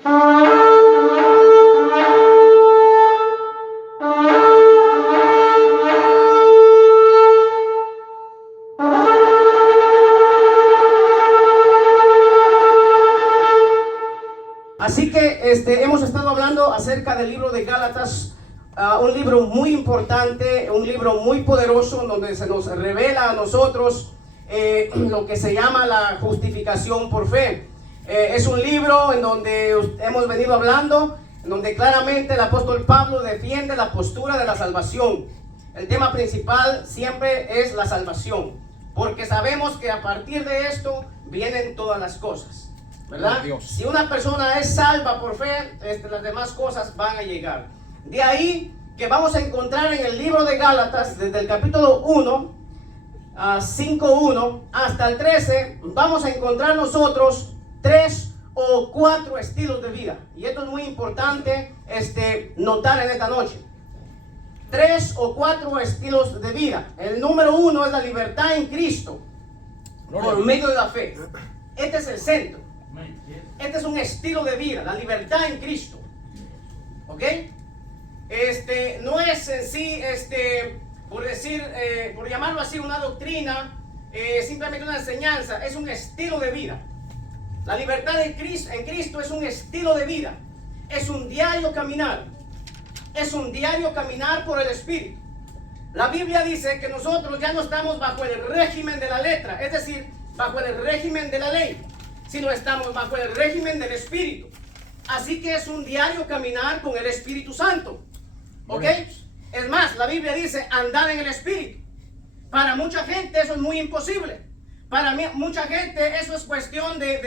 Así que hemos estado hablando acerca del libro de Gálatas, un libro muy importante, un libro muy poderoso, donde se nos revela a nosotros lo que se llama la justificación por fe. Es un libro en donde hemos venido hablando, en donde claramente el apóstol Pablo defiende la postura de la salvación. El tema principal siempre es la salvación, porque sabemos que a partir de esto vienen todas las cosas, ¿verdad? Si una persona es salva por fe, las demás cosas van a llegar. De ahí que vamos a encontrar en el libro de Gálatas, desde el capítulo 1, 5:1 hasta el 13, vamos a encontrar nosotros 3 o 4 estilos de vida. Y esto es muy importante notar en esta noche. 3 o 4 estilos de vida. El número 1 es la libertad en Cristo por medio de la fe. Este es el centro. Este es un estilo de vida, la libertad en Cristo. ¿Ok? No es en sí, por llamarlo así, una doctrina, simplemente una enseñanza. Es un estilo de vida. La libertad en Cristo es un estilo de vida. Es un diario caminar. Es un diario caminar por el Espíritu. La Biblia dice que nosotros ya no estamos bajo el régimen de la letra, es decir, bajo el régimen de la ley, sino estamos bajo el régimen del Espíritu. Así que es un diario caminar con el Espíritu Santo. ¿Ok? Es más, la Biblia dice andar en el Espíritu. Para mucha gente eso es muy imposible. Para mucha gente eso es cuestión de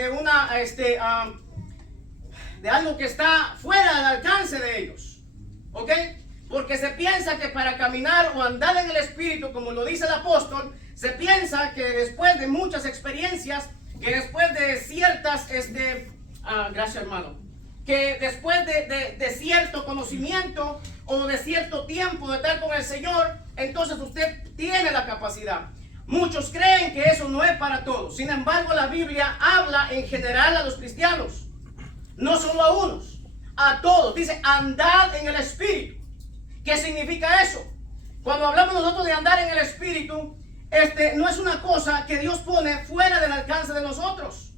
algo que está fuera del alcance de ellos. ¿Ok? Porque se piensa que para caminar o andar en el Espíritu, como lo dice el apóstol, se piensa que después de muchas experiencias, que después de ciertas, gracias hermano, que después de cierto conocimiento o de cierto tiempo de estar con el Señor, entonces usted tiene la capacidad. Muchos creen que eso no es para todos. Sin embargo, la Biblia habla en general a los cristianos, no solo a unos, a todos. Dice, andad en el Espíritu. ¿Qué significa eso? Cuando hablamos nosotros de andar en el Espíritu, no es una cosa que Dios pone fuera del alcance de nosotros,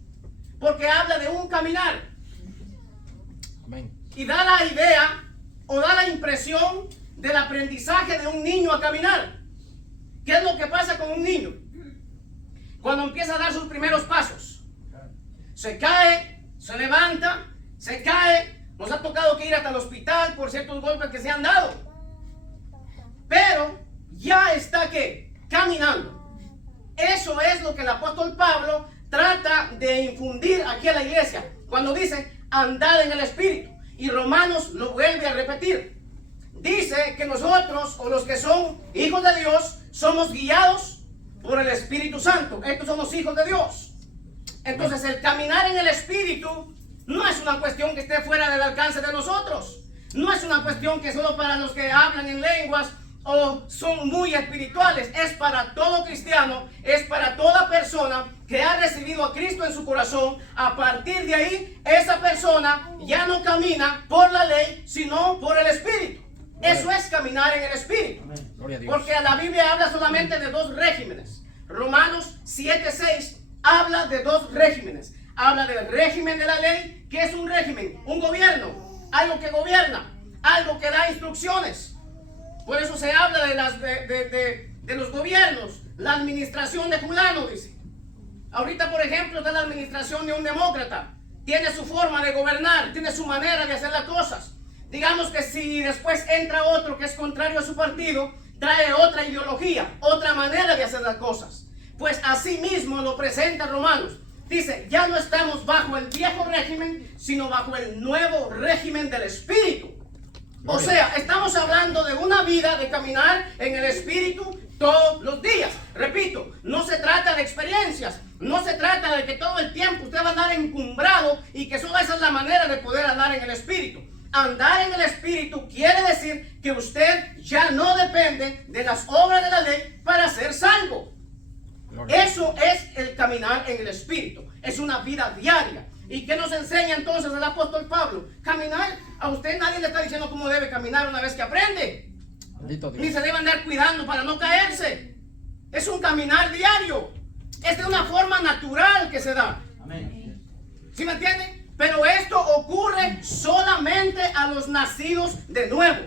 porque habla de un caminar. Amén. Y da la idea o da la impresión del aprendizaje de un niño a caminar. ¿Qué es lo que pasa con un niño? Cuando empieza a dar sus primeros pasos, se cae, se levanta, se cae. Nos ha tocado que ir hasta el hospital por ciertos golpes que se han dado, pero ya está ¿qué? Caminando. Eso es lo que el apóstol Pablo trata de infundir aquí a la iglesia cuando dice andad en el Espíritu. Y Romanos lo vuelve a repetir. Dice que nosotros, o los que son hijos de Dios, somos guiados por el Espíritu Santo. Estos somos hijos de Dios. Entonces el caminar en el Espíritu no es una cuestión que esté fuera del alcance de nosotros. No es una cuestión que solo para los que hablan en lenguas o son muy espirituales. Es para todo cristiano, es para toda persona que ha recibido a Cristo en su corazón. A partir de ahí, esa persona ya no camina por la ley, sino por el Espíritu. Eso es caminar en el Espíritu. Porque la Biblia habla solamente de 2 regímenes. Romanos 7:6 habla de 2 regímenes. Habla del régimen de la ley. ¿Qué es un régimen? Un gobierno, algo que gobierna, algo que da instrucciones. Por eso se habla de los gobiernos, la administración de fulano, dice. Ahorita, por ejemplo, está la administración de un demócrata. Tiene su forma de gobernar, tiene su manera de hacer las cosas. Digamos que si después entra otro que es contrario a su partido, trae otra ideología, otra manera de hacer las cosas. Pues así mismo lo presenta Romanos. Dice, ya no estamos bajo el viejo régimen, sino bajo el nuevo régimen del Espíritu. O sea, estamos hablando de una vida de caminar en el Espíritu todos los días. Repito, no se trata de experiencias, no se trata de que todo el tiempo usted va a andar encumbrado y que solo esa es la manera de poder andar en el Espíritu. Andar en el Espíritu quiere decir que usted ya no depende de las obras de la ley para ser salvo. Eso es el caminar en el Espíritu. Es una vida diaria. ¿Y qué nos enseña entonces el apóstol Pablo? Caminar. A usted nadie le está diciendo cómo debe caminar una vez que aprende. Bendito Dios. Ni se debe andar cuidando para no caerse. Es un caminar diario. Es de una forma natural que se da. Amén. ¿Sí me entienden? Pero esto ocurre solamente a los nacidos de nuevo.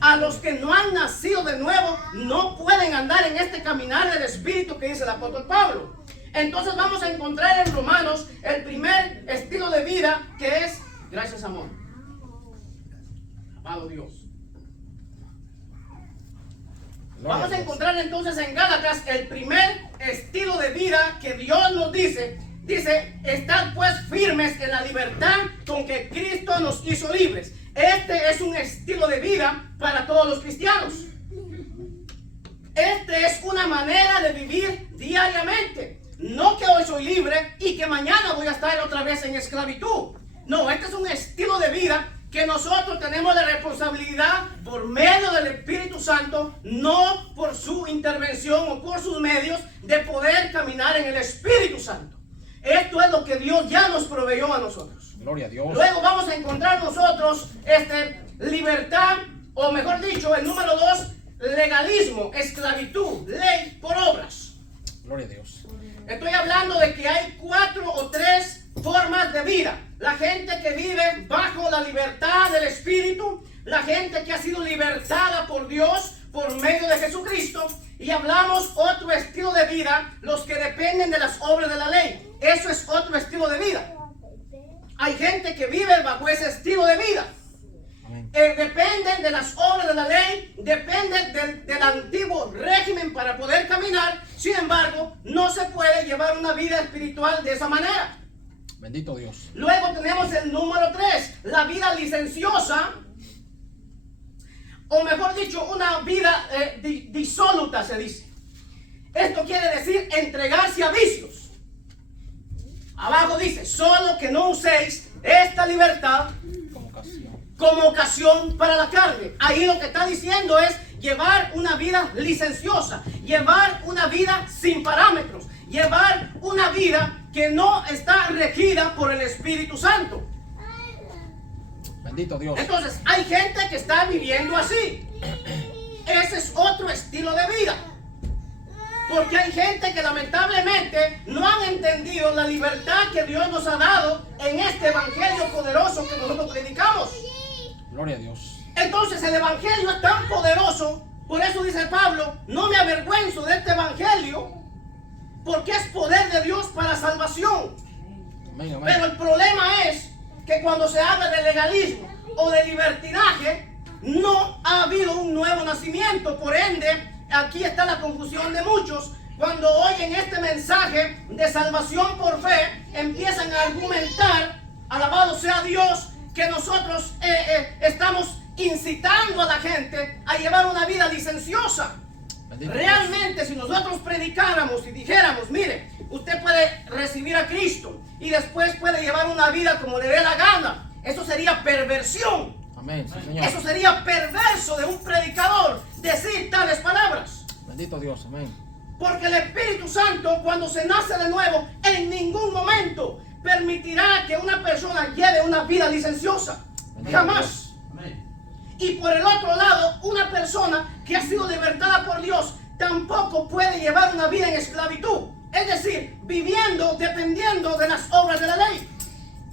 A los que no han nacido de nuevo no pueden andar en este caminar del Espíritu que dice el apóstol Pablo. Entonces vamos a encontrar en Romanos el primer estilo de vida, que es gracias amor. Amado Dios. Vamos a encontrar entonces en Gálatas el primer estilo de vida que Dios nos dice. Dice, estad pues firmes en la libertad con que Cristo nos hizo libres. Este es un estilo de vida para todos los cristianos. Este es una manera de vivir diariamente. No que hoy soy libre y que mañana voy a estar otra vez en esclavitud. No, este es un estilo de vida que nosotros tenemos la responsabilidad por medio del Espíritu Santo, no por su intervención o por sus medios, de poder caminar en el Espíritu Santo. Esto es lo que Dios ya nos proveyó a nosotros. Gloria a Dios. Luego vamos a encontrar nosotros libertad, o mejor dicho, el número 2, legalismo, esclavitud, ley por obras. Gloria a Dios. Estoy hablando de que hay 4 o 3 formas de vida. La gente que vive bajo la libertad del Espíritu, la gente que ha sido libertada por Dios por medio de Jesucristo, y hablamos otro estilo de vida, los que dependen de las obras de la ley. Eso es otro estilo de vida. Hay gente que vive bajo ese estilo de vida. Dependen de las obras de la ley, dependen del antiguo régimen para poder caminar. Sin embargo, no se puede llevar una vida espiritual de esa manera. Bendito Dios. Luego tenemos el número 3, la vida licenciosa, o mejor dicho, una vida disoluta se dice. Esto quiere decir entregarse a vicios. Abajo dice, solo que no uséis esta libertad como ocasión para la carne. Ahí lo que está diciendo es llevar una vida licenciosa, llevar una vida sin parámetros, llevar una vida que no está regida por el Espíritu Santo. Bendito Dios. Entonces, hay gente que está viviendo así. Ese es otro estilo de vida. Porque hay gente que lamentablemente no han entendido la libertad que Dios nos ha dado en este evangelio poderoso que nosotros predicamos. Gloria a Dios. Entonces el evangelio es tan poderoso, por eso dice Pablo, no me avergüenzo de este evangelio, porque es poder de Dios para salvación. Amén, amén. Pero el problema es que cuando se habla de legalismo o de libertinaje, no ha habido un nuevo nacimiento. Por ende, aquí está la confusión de muchos. Cuando oyen este mensaje de salvación por fe, empiezan a argumentar, alabado sea Dios, que nosotros estamos incitando a la gente a llevar una vida licenciosa. Bendito Realmente, Dios. Si nosotros predicáramos y dijéramos, mire, usted puede recibir a Cristo y después puede llevar una vida como le dé la gana, eso sería perversión. Amén, sí, Señor. Eso sería perverso de un predicador decir tales palabras. Bendito Dios, amén. Porque el Espíritu Santo, cuando se nace de nuevo, en ningún momento permitirá que una persona lleve una vida licenciosa. Bendito Jamás. Dios. Amén. Y por el otro lado, una persona que ha sido libertada por Dios tampoco puede llevar una vida en esclavitud. Es decir, viviendo, dependiendo de las obras de la ley.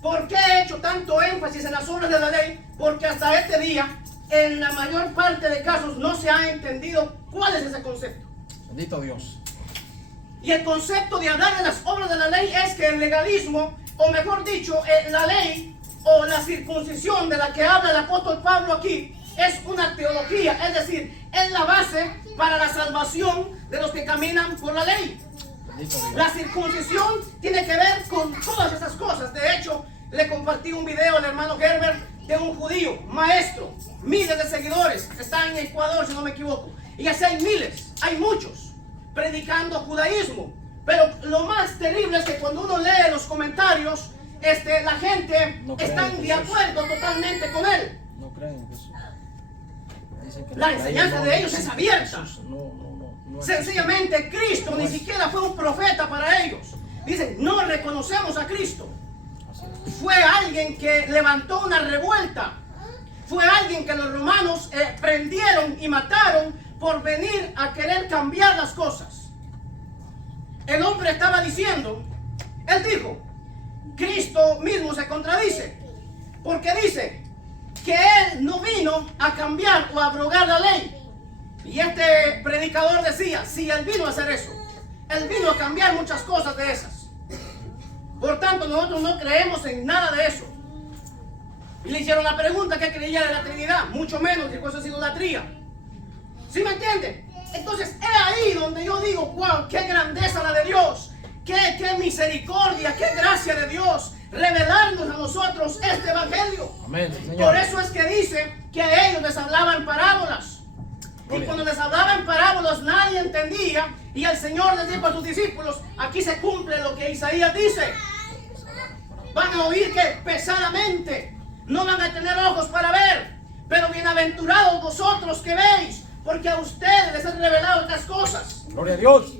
¿Por qué he hecho tanto énfasis en las obras de la ley? Porque hasta este día, en la mayor parte de casos, no se ha entendido cuál es ese concepto. Bendito Dios. Y el concepto de hablar de las obras de la ley es que el legalismo, o mejor dicho, la ley o la circuncisión de la que habla el apóstol Pablo aquí, es una teología, es decir, es la base para la salvación de los que caminan por la ley. Bendito Dios. La circuncisión tiene que ver con todas esas cosas. De hecho, le compartí un video al hermano Herbert de un judío, maestro, miles de seguidores, está en Ecuador si no me equivoco, y así hay miles, hay muchos, predicando judaísmo. Pero lo más terrible es que cuando uno lee los comentarios, la gente No creen está en de Jesús. acuerdo totalmente con él. No creen en Jesús. Dicen que La para enseñanza de ellos no es abierta. Jesús no Sencillamente Cristo ni siquiera fue un profeta para ellos. Dicen, no reconocemos a Cristo. Así es. fue alguien que levantó una revuelta. Fue alguien que los romanos prendieron y mataron por venir a querer cambiar las cosas. El hombre estaba diciendo, él dijo, Cristo mismo se contradice, porque dice que él no vino a cambiar o a abrogar la ley. Y este predicador decía, si él vino a hacer eso, él vino a cambiar muchas cosas de esas. Por tanto, nosotros no creemos en nada de eso. Y le hicieron la pregunta que creía de la Trinidad, mucho menos que eso es idolatría. ¿Sí me entiende? Entonces es ahí donde yo digo, wow, qué grandeza la de Dios, qué misericordia, qué gracia de Dios, revelarnos a nosotros este evangelio. Amén, Señor. Por eso es que dice que ellos les hablaban parábolas. Y cuando les hablaban parábolas nadie entendía. Y el Señor les dijo a sus discípulos, aquí se cumple lo que Isaías dice. Van a oír que pesadamente, no van a tener ojos para ver, pero bienaventurados vosotros que veis, porque a ustedes les han revelado estas cosas. Gloria a Dios.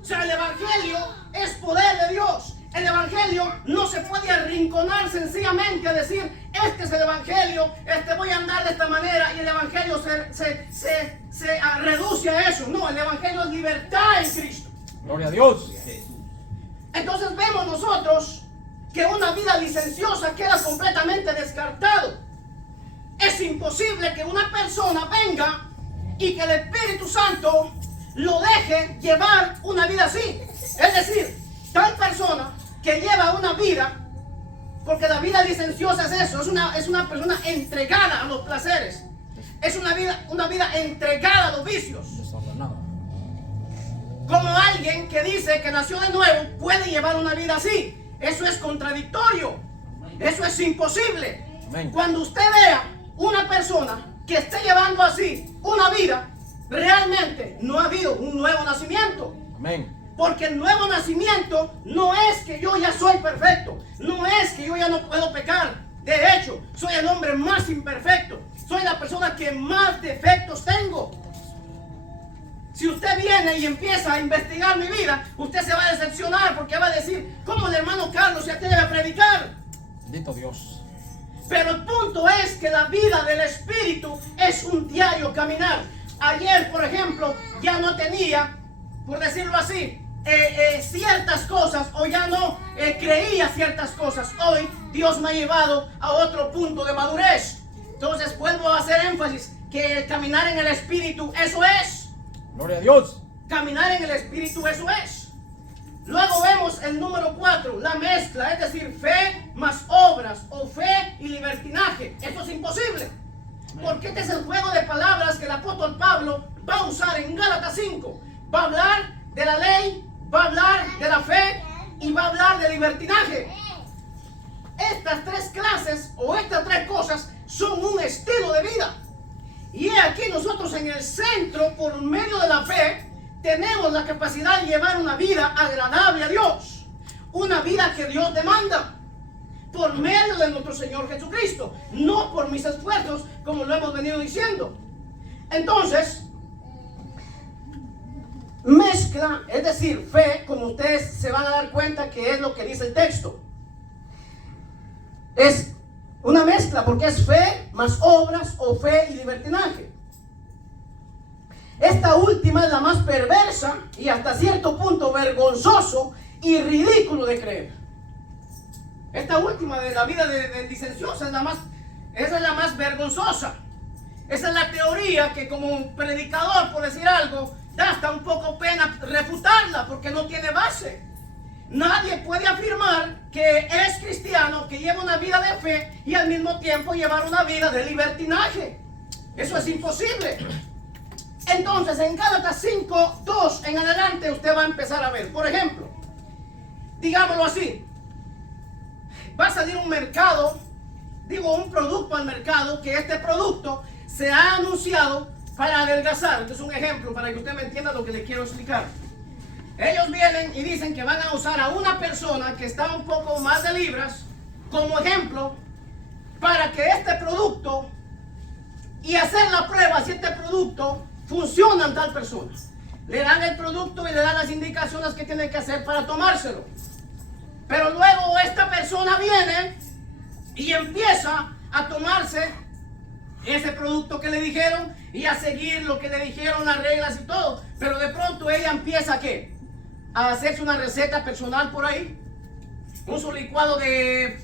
O sea, el evangelio es poder de Dios. El evangelio no se puede arrinconar sencillamente a decir, este es el evangelio, voy a andar de esta manera, y el evangelio se reduce a eso. No, el evangelio es libertad en Cristo. Gloria a Dios. Entonces vemos nosotros que una vida licenciosa queda completamente descartado. Es imposible que una persona venga y que el Espíritu Santo lo deje llevar una vida así. Es decir, tal persona que lleva una vida, porque la vida licenciosa es eso, es una persona entregada a los placeres, es una vida entregada a los vicios. Desordenado. Como alguien que dice que nació de nuevo puede llevar una vida así. Eso es contradictorio. Eso es imposible. Amén. Cuando usted vea una persona que esté llevando así una vida, realmente no ha habido un nuevo nacimiento. Amén. Porque el nuevo nacimiento no es que yo ya soy perfecto, no es que yo ya no puedo pecar. De hecho, soy el hombre más imperfecto, soy la persona que más defectos tengo. Si usted viene y empieza a investigar mi vida, usted se va a decepcionar porque va a decir, ¿cómo el hermano Carlos se atreve a predicar? Bendito Dios. Pero el punto es que la vida del Espíritu es un diario caminar. Ayer, por ejemplo, ya no tenía, por decirlo así, ciertas cosas, o ya no creía ciertas cosas. Hoy Dios me ha llevado a otro punto de madurez. Entonces vuelvo a hacer énfasis que el caminar en el Espíritu, eso es. Gloria a Dios. Caminar en el Espíritu, eso es. Luego vemos el número 4, la mezcla, es decir, fe más obras, o fe y libertinaje. Eso es imposible. Porque este es el juego de palabras que el apóstol Pablo va a usar en Gálatas 5. Va a hablar de la ley, va a hablar de la fe y va a hablar de libertinaje. Estas tres clases o estas tres cosas son un estilo de vida. Y aquí nosotros en el centro, por medio de la fe, tenemos la capacidad de llevar una vida agradable a Dios. Una vida que Dios demanda. Por medio de nuestro Señor Jesucristo. No por mis esfuerzos, como lo hemos venido diciendo. Entonces, mezcla, es decir, fe, como ustedes se van a dar cuenta que es lo que dice el texto. Es una mezcla porque es fe más obras o fe y libertinaje. Esta última es la más perversa y hasta cierto punto vergonzoso y ridículo de creer. Esta última de la vida de licenciosa esa es la más vergonzosa. Esa es la teoría que como predicador, por decir algo, da hasta un poco pena refutarla porque no tiene base. Nadie puede afirmar que es cristiano, que lleva una vida de fe y al mismo tiempo llevar una vida de libertinaje. Eso es imposible. Entonces, en Gálatas 5:2 en adelante usted va a empezar a ver. Por ejemplo, digámoslo así, va a salir un mercado, un producto al mercado, que este producto se ha anunciado para adelgazar. Este es un ejemplo para que usted me entienda lo que le quiero explicar. Ellos vienen y dicen que van a usar a una persona que está un poco más de libras como ejemplo para que este producto y hacer la prueba si este producto funciona en tal persona. Le dan el producto y le dan las indicaciones que tiene que hacer para tomárselo. Pero luego esta persona viene y empieza a tomarse ese producto que le dijeron y a seguir lo que le dijeron, las reglas y todo. Pero de pronto ella empieza ¿qué? A hacerse una receta personal por ahí, un su licuado de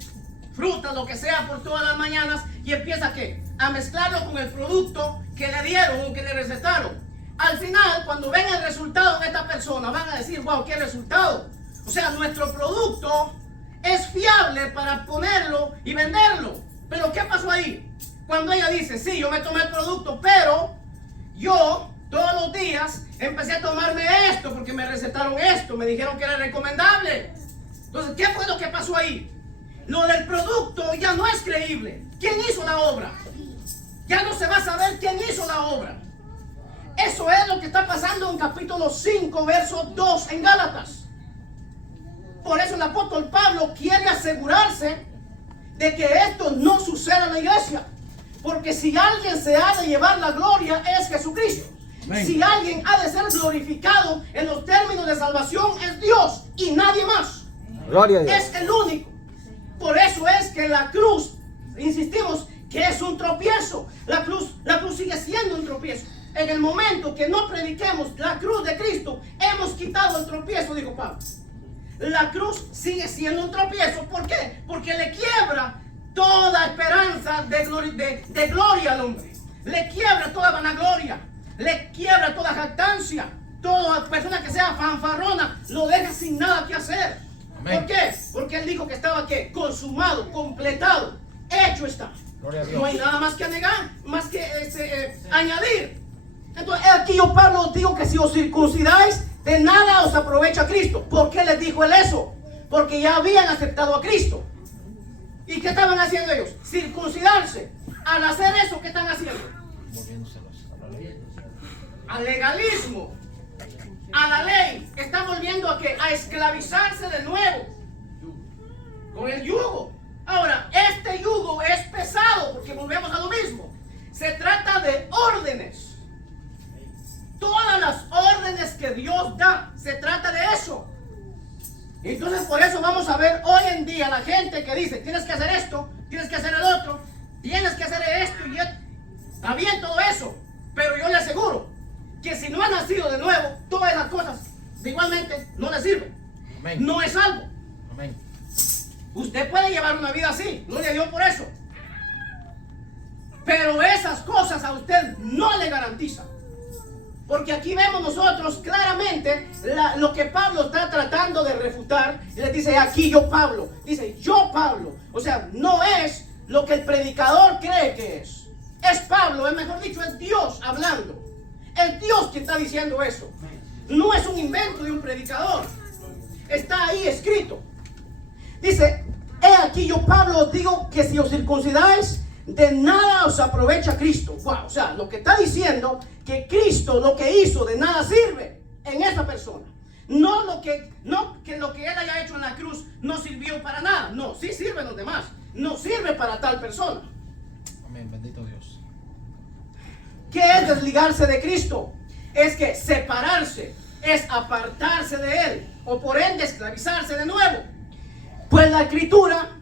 frutas, lo que sea, por todas las mañanas, y empieza ¿qué? A mezclarlo con el producto que le dieron o que le recetaron. Al final, cuando ven el resultado de esta persona, van a decir, wow, qué resultado. O sea, nuestro producto es fiable para ponerlo y venderlo. Pero ¿qué pasó ahí? Cuando ella dice, sí, yo me tomé el producto, pero yo todos los días empecé a tomarme esto porque me recetaron esto, me dijeron que era recomendable. Entonces, ¿qué fue lo que pasó ahí? Lo del producto ya no es creíble. ¿Quién hizo la obra? Ya no se va a saber quién hizo la obra. Eso es lo que está pasando en capítulo 5, verso 2 en Gálatas. Por eso el apóstol Pablo quiere asegurarse de que esto no suceda en la iglesia. Porque si alguien se ha de llevar la gloria es Jesucristo. Amén. Si alguien ha de ser glorificado en los términos de salvación es Dios y nadie más. Gloria a Dios. Es el único. Por eso es que la cruz, insistimos, que es un tropiezo. La cruz sigue siendo un tropiezo. En el momento que no prediquemos la cruz de Cristo, hemos quitado el tropiezo, dijo Pablo. La cruz sigue siendo un tropiezo. ¿Por qué? Porque le quiebra toda esperanza de gloria al hombre. Le quiebra toda vanagloria. Le quiebra toda jactancia. Toda persona que sea fanfarrona lo deja sin nada que hacer. Amén. ¿Por qué? Porque él dijo que estaba ¿qué? Consumado, completado, hecho está. Gloria a Dios. No hay nada más que negar, más que añadir. Entonces aquí yo Pablo digo que si os circuncidáis, de nada os aprovecha Cristo. ¿Por qué les dijo él eso? Porque ya habían aceptado a Cristo. ¿Y qué estaban haciendo ellos? Circuncidarse. Al hacer eso, ¿qué están haciendo? Moviéndoselos a la ley. Al legalismo, a la ley. Están volviendo a ¿qué? A esclavizarse de nuevo con el yugo. Ahora, este yugo es pesado porque volvemos a lo mismo. Se trata de órdenes. Todas las órdenes que Dios da, se trata de eso. Entonces por eso vamos a ver hoy en día la gente que dice, tienes que hacer esto, tienes que hacer el otro, tienes que hacer esto y esto. Está bien todo eso, pero yo le aseguro que si no ha nacido de nuevo, todas esas cosas igualmente no le sirven. Amén. No es algo. Amén. Usted puede llevar una vida así, no le dio por eso. Pero esas cosas a usted no le garantizan. Porque aquí vemos nosotros claramente lo que Pablo está tratando de refutar. Y le dice, aquí yo Pablo. Dice, yo Pablo. O sea, no es lo que el predicador cree que es. Es Pablo, es mejor dicho, es Dios hablando. Es Dios quien está diciendo eso. No es un invento de un predicador. Está ahí escrito. Dice, he aquí yo Pablo os digo que si os circuncidáis, de nada os aprovecha Cristo. Wow, o sea, lo que está diciendo que Cristo lo que hizo de nada sirve en esa persona. No que lo que él haya hecho en la cruz no sirvió para nada. No, sí sirve los demás. No sirve para tal persona. Amén. Bendito Dios. ¿Qué es desligarse de Cristo? Es que separarse, es apartarse de él, o por ende esclavizarse de nuevo. Pues la escritura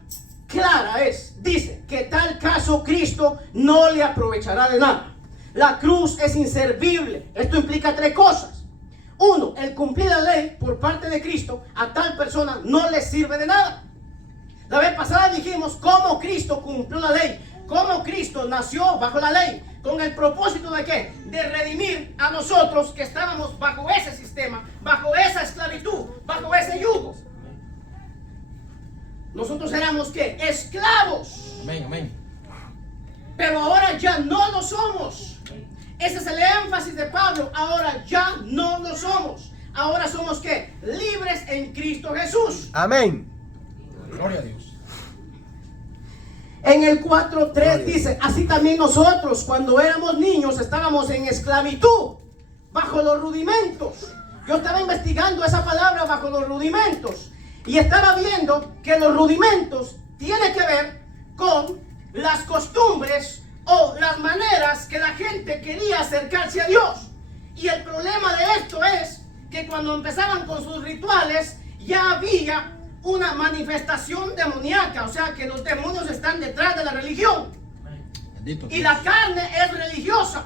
clara dice que tal caso Cristo no le aprovechará de nada. La cruz es inservible. Esto implica tres cosas. Uno, el cumplir la ley por parte de Cristo a tal persona no le sirve de nada. La vez pasada dijimos cómo Cristo cumplió la ley, cómo Cristo nació bajo la ley, con el propósito de ¿qué? De redimir a nosotros que estábamos bajo ese sistema, bajo esa esclavitud, bajo ese yugo. Nosotros éramos ¿qué? Esclavos. Amén. Amén. Pero ahora ya no lo somos. Ese es el énfasis de Pablo. Ahora ya no lo somos. Ahora somos ¿qué? Libres en Cristo Jesús. Amén. Gloria a Dios. En el 4:3 dice, así también nosotros cuando éramos niños estábamos en esclavitud, bajo los rudimentos. Yo estaba investigando esa palabra, bajo los rudimentos, y estaba viendo que los rudimentos tienen que ver con las costumbres o las maneras que la gente quería acercarse a Dios. Y el problema de esto es que cuando empezaban con sus rituales ya había una manifestación demoníaca, o sea que los demonios están detrás de la religión. Bendito Y Dios. la carne es religiosa,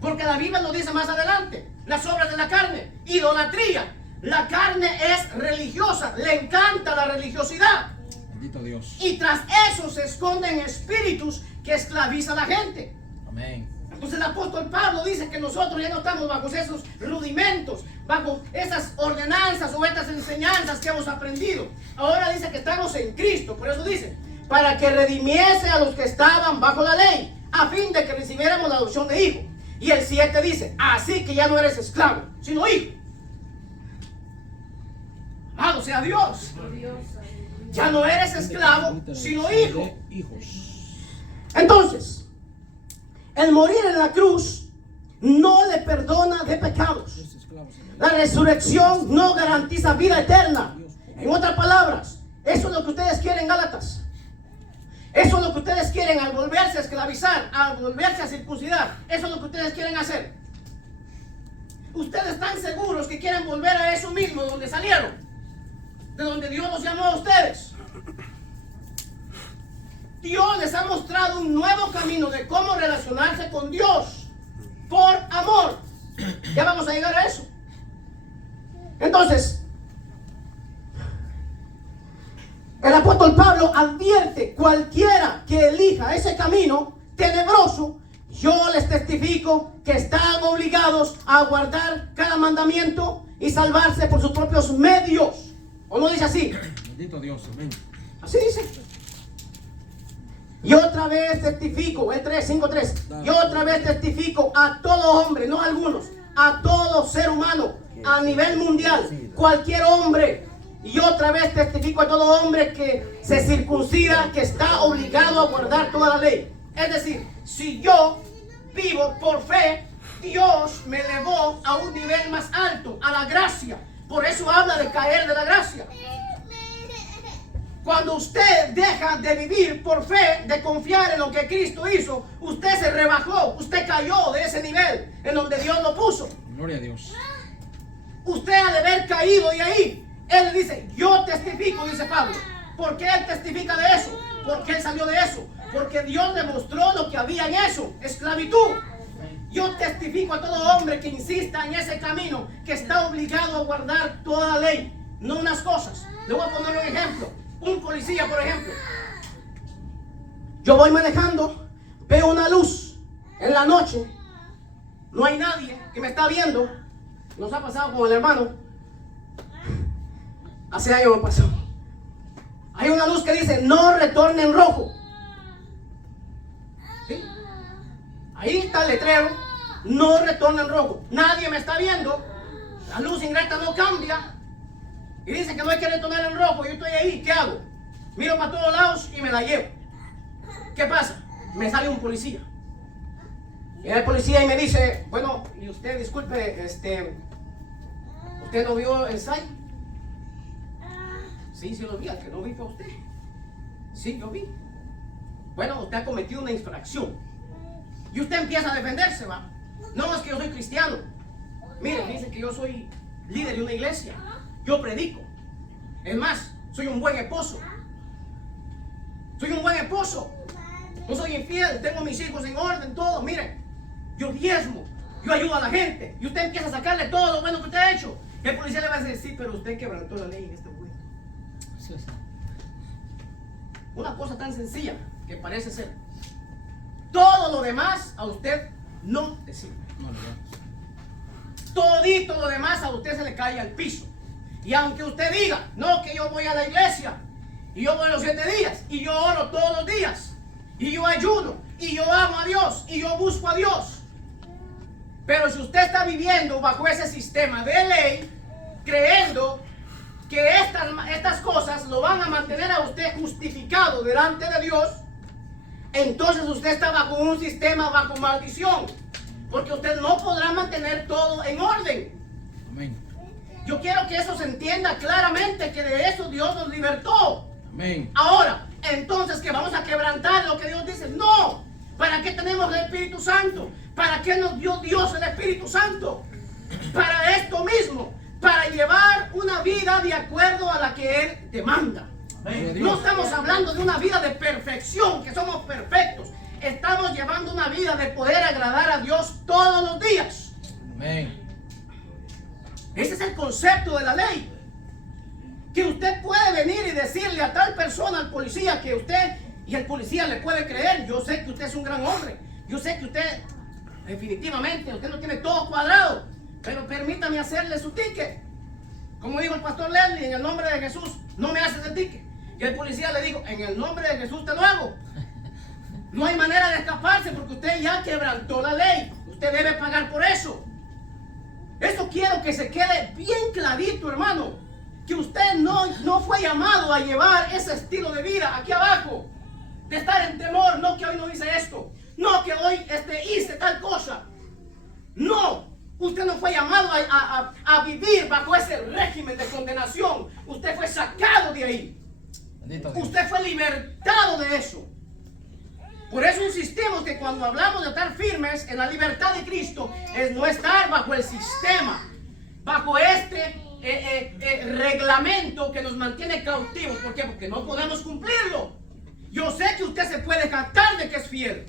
porque la Biblia lo dice más adelante, las obras de la carne, idolatría. La carne es religiosa, le encanta la religiosidad. Bendito Dios. Y tras eso se esconden espíritus que esclavizan a la gente. Amén. Entonces el apóstol Pablo dice que nosotros ya no estamos bajo esos rudimentos, bajo esas ordenanzas o estas enseñanzas que hemos aprendido. Ahora dice que estamos en Cristo, por eso dice, para que redimiese a los que estaban bajo la ley, a fin de que recibiéramos la adopción de hijo. Y el 7 dice, así que ya no eres esclavo, sino hijo. Amado sea Dios. Ya no eres esclavo, sino hijo. Hijos. Entonces, el morir en la cruz no le perdona de pecados. Los esclavos, Señor. La resurrección no garantiza vida eterna. En otras palabras, eso es lo que ustedes quieren, Gálatas. Eso es lo que ustedes quieren al volverse a esclavizar, al volverse a circuncidar. Eso es lo que ustedes quieren hacer. Ustedes están seguros que quieren volver a eso mismo, de donde salieron, de donde Dios los llamó a ustedes. Dios les ha mostrado un nuevo camino de cómo relacionarse con Dios por amor. Ya vamos a llegar a eso. Entonces, el apóstol Pablo advierte: cualquiera que elija ese camino tenebroso, yo les testifico que están obligados a guardar cada mandamiento y salvarse por sus propios medios. ¿O no dice así? Bendito Dios. Amén. Así dice. Y otra vez testifico, el 3, 5, 3. Y otra vez testifico a todo hombre, no a algunos, a todo ser humano, a nivel mundial, cualquier hombre. Y otra vez testifico a todo hombre que se circuncida, que está obligado a guardar toda la ley. Es decir, si yo vivo por fe, Dios me elevó a un nivel más alto, a la gracia. Por eso habla de caer de la gracia. Cuando usted deja de vivir por fe, de confiar en lo que Cristo hizo, usted se rebajó, usted cayó de ese nivel en donde Dios lo puso. Gloria a Dios. Usted ha de haber caído de ahí. Él dice, yo testifico, dice Pablo. ¿Por qué él testifica de eso? Porque él salió de eso. Porque Dios le mostró lo que había en eso, esclavitud. Yo testifico a todo hombre que insista en ese camino, que está obligado a guardar toda la ley, no unas cosas. Le voy a poner un ejemplo. Un policía, por ejemplo. Yo voy manejando, veo una luz en la noche, no hay nadie que me está viendo. Nos ha pasado con el hermano. Hace años me pasó. Hay una luz que dice, no retorne en rojo. ¿Sí? Ahí está el letrero, no retorne en rojo. Nadie me está viendo. La luz ingrata no cambia. Y dice que no hay que retornar en rojo. Yo estoy ahí, ¿qué hago? Miro para todos lados y me la llevo. ¿Qué pasa? Me sale un policía. Y el policía y me dice, bueno, y usted, disculpe, ¿usted no vio el SAI? Sí, sí lo vi, al que no vi fue usted. Sí, yo vi. Bueno, usted ha cometido una infracción. Y usted empieza a defenderse, va. No, es que yo soy cristiano. Mire, dice que yo soy líder de una iglesia. Yo predico. Es más, soy un buen esposo. Soy un buen esposo. No soy infiel, tengo mis hijos en orden, todo. Mire, yo diezmo, yo ayudo a la gente. Y usted empieza a sacarle todo lo bueno que usted ha hecho. Y el policía le va a decir, sí, pero usted quebrantó la ley en este momento. Así es. Una cosa tan sencilla que parece ser. Todo lo demás a usted no le sirve. No le da. Todito lo demás a usted se le cae al piso. Y aunque usted diga, no, que yo voy a la iglesia, y yo voy los 7 días, y yo oro todos los días, y yo ayuno, y yo amo a Dios, y yo busco a Dios. Pero si usted está viviendo bajo ese sistema de ley, creyendo que estas cosas lo van a mantener a usted justificado delante de Dios, entonces usted está bajo un sistema, bajo maldición. Porque usted no podrá mantener todo en orden. Amén. Yo quiero que eso se entienda claramente, que de eso Dios nos libertó. Amén. Ahora, entonces, ¿que vamos a quebrantar lo que Dios dice? No. ¿Para qué tenemos el Espíritu Santo? ¿Para qué nos dio Dios el Espíritu Santo? Para esto mismo, para llevar una vida de acuerdo a la que Él demanda. No estamos hablando de una vida de perfección, que somos perfectos. Estamos llevando una vida de poder agradar a Dios todos los días. Amén. Ese es el concepto de la ley. Que usted puede venir y decirle a tal persona, al policía, que usted, y el policía le puede creer: yo sé que usted es un gran hombre, yo sé que usted, definitivamente, usted no tiene todo cuadrado, pero permítame hacerle su ticket. Como dijo el pastor Leslie, en el nombre de Jesús, no me haces el ticket. Y el policía le dijo: en el nombre de Jesús te lo hago. No hay manera de escaparse, porque usted ya quebrantó la ley. Usted debe pagar por eso. Eso quiero que se quede bien clarito, hermano. Que usted no fue llamado a llevar ese estilo de vida aquí abajo. De estar en temor. No, que hoy no hice esto. No, que hoy hice tal cosa. No. Usted no fue llamado a vivir bajo ese régimen de condenación. Usted fue sacado de ahí. Usted fue libertado de eso. Por eso insistimos que cuando hablamos de estar firmes en la libertad de Cristo, es no estar bajo el sistema, bajo este reglamento que nos mantiene cautivos. ¿Por qué? Porque no podemos cumplirlo. Yo sé que usted se puede jactar de que es fiel.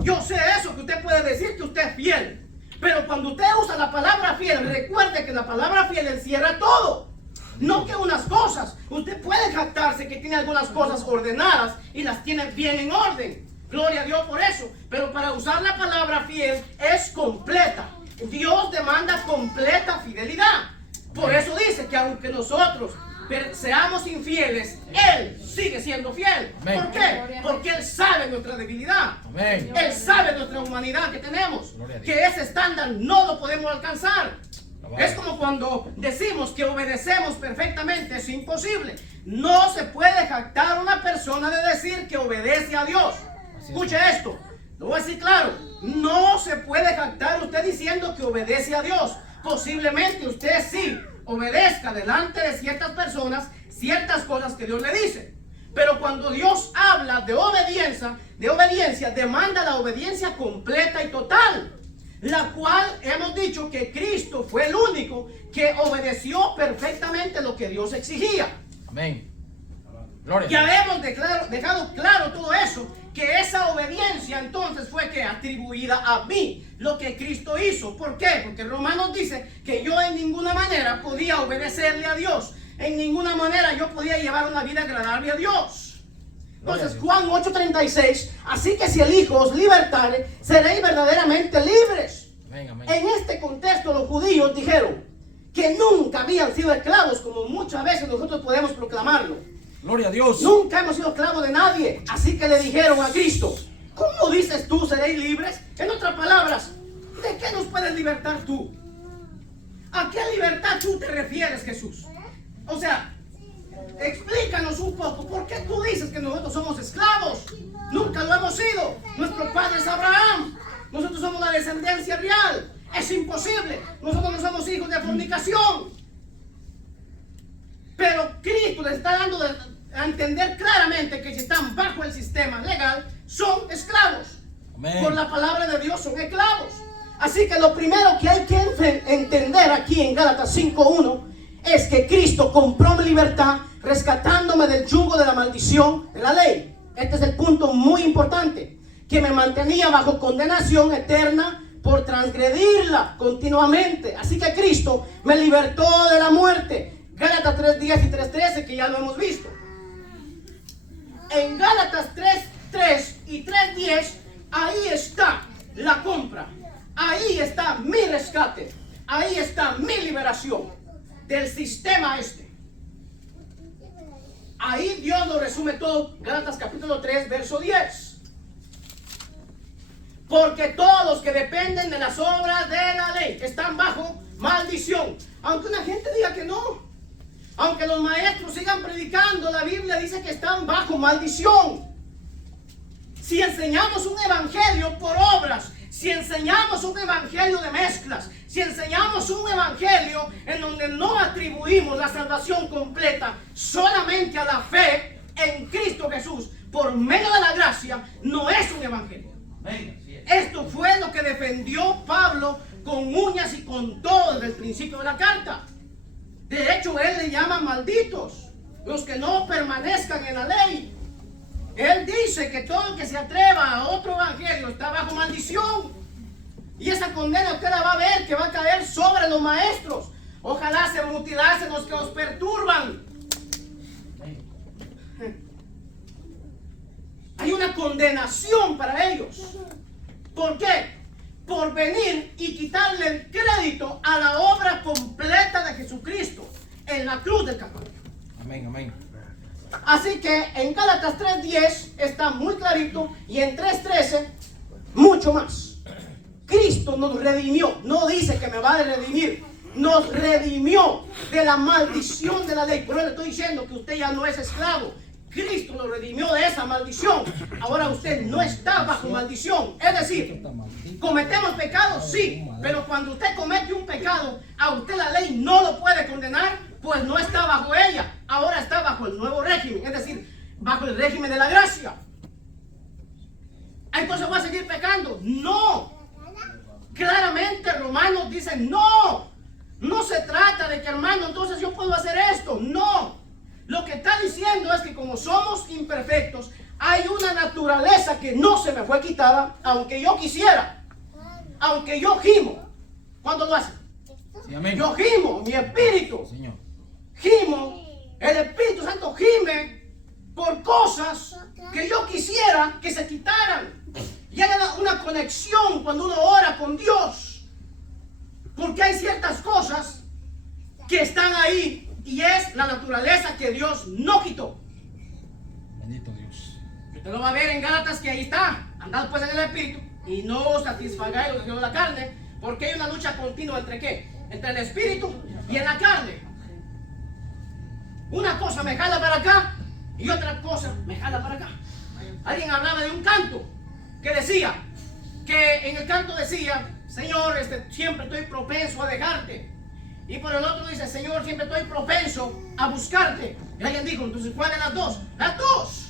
Yo sé eso, que usted puede decir que usted es fiel. Pero cuando usted usa la palabra fiel, recuerde que la palabra fiel encierra todo. No que unas cosas. Usted puede jactarse que tiene algunas cosas ordenadas y las tiene bien en orden. Gloria a Dios por eso. Pero para usar la palabra fiel es completa. Dios demanda completa fidelidad. Por eso dice que aunque nosotros seamos infieles, Él sigue siendo fiel. Amén. ¿Por qué? Porque Él sabe nuestra debilidad. Amén. Él sabe nuestra humanidad que tenemos. Que ese estándar no lo podemos alcanzar. Es como cuando decimos que obedecemos perfectamente. Es imposible. No se puede jactar una persona de decir que obedece a Dios. Escuche esto. Lo voy a decir claro. No se puede jactar usted diciendo que obedece a Dios. Posiblemente usted sí obedezca delante de ciertas personas ciertas cosas que Dios le dice. Pero cuando Dios habla de obediencia, demanda la obediencia completa y total. La cual hemos dicho que Cristo fue el único que obedeció perfectamente lo que Dios exigía. Amén. Gloria. Ya hemos dejado claro todo eso, que esa obediencia entonces fue que atribuida a mí, lo que Cristo hizo. ¿Por qué? Porque Romanos dice que yo en ninguna manera podía obedecerle a Dios. En ninguna manera yo podía llevar una vida agradable a Dios. Entonces Juan 8:36, así que si el Hijo os libertare, seréis verdaderamente libres. Amén, amén. En este contexto los judíos dijeron que nunca habían sido esclavos, como muchas veces nosotros podemos proclamarlo. Gloria a Dios. Nunca hemos sido esclavos de nadie. Así que le dijeron a Cristo: ¿cómo dices tú seréis libres? En otras palabras, ¿de qué nos puedes libertar tú? ¿A qué libertad tú te refieres, Jesús? O sea, explícanos un poco. ¿Por qué tú dices que nosotros somos esclavos? Nunca lo hemos sido. Nuestro padre es Abraham. Nosotros somos la descendencia real. Es imposible. Nosotros no somos hijos de fornicación. Pero Cristo les está dando a entender claramente que si están bajo el sistema legal, son esclavos. Amén. Por la palabra de Dios son esclavos. Así que lo primero que hay que entender aquí en Gálatas 5:1 es que Cristo compró mi libertad rescatándome del yugo de la maldición de la ley. Este es el punto muy importante, que me mantenía bajo condenación eterna por transgredirla continuamente. Así que Cristo me libertó de la muerte. Gálatas 3:10 y 3:13, que ya lo hemos visto. En Gálatas 3:3 y 3:10, ahí está la compra. Ahí está mi rescate. Ahí está mi liberación del sistema este. Ahí Dios lo resume todo. Gálatas capítulo 3, verso 10. Porque todos los que dependen de las obras de la ley están bajo maldición. Aunque una gente diga que no. Aunque los maestros sigan predicando, la Biblia dice que están bajo maldición. Si enseñamos un evangelio por obras, si enseñamos un evangelio de mezclas, si enseñamos un evangelio en donde no atribuimos la salvación completa solamente a la fe en Cristo Jesús por medio de la gracia, no es un evangelio. Esto fue lo que defendió Pablo con uñas y con todo desde el principio de la carta. De hecho, él le llama malditos los que no permanezcan en la ley. Él dice que todo el que se atreva a otro evangelio está bajo maldición. Y esa condena usted la va a ver que va a caer sobre los maestros. Ojalá se mutilasen los que os perturban. Hay una condenación para ellos. ¿Por qué? Por venir y quitarle el crédito a la obra completa de Jesucristo en la cruz del Calvario. Amén, amén. Así que en Gálatas 3:10 está muy clarito y en 3:13 mucho más. Cristo nos redimió, no dice que me va a redimir, nos redimió de la maldición de la ley. Por eso le estoy diciendo que usted ya no es esclavo. Cristo nos redimió de esa maldición. Ahora usted no está bajo maldición. Es decir, ¿cometemos pecados? Sí. Pero cuando usted comete un pecado, a usted la ley no lo puede condenar, pues no está bajo ella. Ahora está bajo el nuevo régimen. Es decir, bajo el régimen de la gracia. Entonces va a seguir pecando. No. Claramente Romanos dice no. No se trata de que, hermano, entonces yo puedo hacer esto. No. Lo que está diciendo es que como somos imperfectos, hay una naturaleza que no se me fue quitada, aunque yo quisiera, aunque yo gimo. ¿Cuándo lo hace? Sí, amén. Yo gimo, mi espíritu, Señor. gimo, el Espíritu Santo gime por cosas que yo quisiera que se quitaran. Y hay una conexión cuando uno ora con Dios, porque hay ciertas cosas que están ahí. Y es la naturaleza que Dios no quitó. Bendito Dios. Usted lo va a ver en Gálatas que ahí está. Andad pues en el Espíritu y no satisfagáis los deseos de la carne, porque hay una lucha continua entre ¿qué? Entre el Espíritu y en la carne. Una cosa me jala para acá y otra cosa me jala para acá. Alguien hablaba de un canto que decía, que en el canto decía, Señor, siempre estoy propenso a dejarte. Y por el otro dice, Señor, siempre estoy propenso a buscarte. Y alguien dijo, entonces, ¿cuál de las dos? Las dos.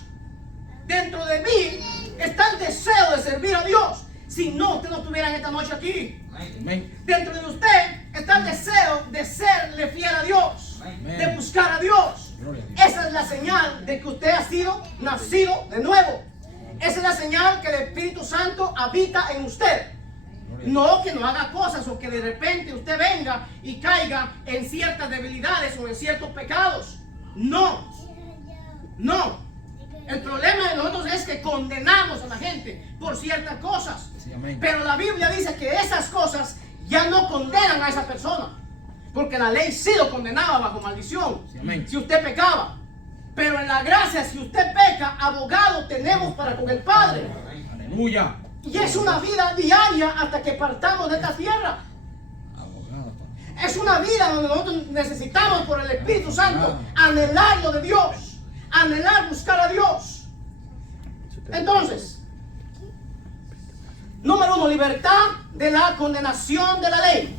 Dentro de mí está el deseo de servir a Dios. Si no, usted no estuviera esta noche aquí. Amén. Dentro de usted está el deseo de serle fiel a Dios. Amén. De buscar a Dios. Gloria a Dios. Esa es la señal de que usted ha sido nacido de nuevo. Esa es la señal que el Espíritu Santo habita en usted. No que no haga cosas o que de repente usted venga y caiga en ciertas debilidades o en ciertos pecados. No. No. El problema de nosotros es que condenamos a la gente por ciertas cosas. Sí, amén. Pero la Biblia dice que esas cosas ya no condenan a esa persona. Porque la ley sí lo condenaba bajo maldición. Sí, amén. Si usted pecaba. Pero en la gracia, si usted peca, abogado tenemos para con el Padre. Aleluya. Y es una vida diaria hasta que partamos de esta tierra. Abogado. Es una vida donde nosotros necesitamos por el Espíritu Santo anhelar lo de Dios, anhelar buscar a Dios. Entonces, número 1, libertad de la condenación de la ley.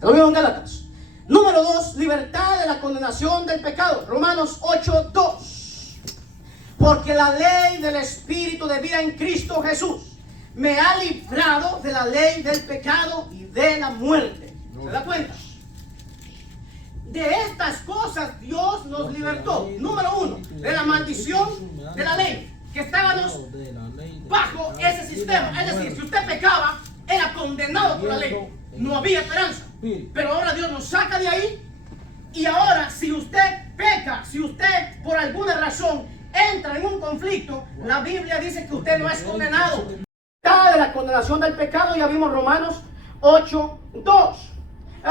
Lo veo en Gálatas. Número 2, libertad de la condenación del pecado. Romanos 8:2. Porque la ley del Espíritu de vida en Cristo Jesús me ha librado de la ley del pecado y de la muerte. ¿Se da cuenta? De estas cosas Dios nos libertó. Número 1, de la maldición de la ley. Que estábamos bajo ese sistema. Es decir, si usted pecaba, era condenado por la ley. No había esperanza. Pero ahora Dios nos saca de ahí. Y ahora, si usted peca, si usted por alguna razón entra en un conflicto, la Biblia dice que usted no es condenado. De la condenación del pecado, ya vimos Romanos 8:2.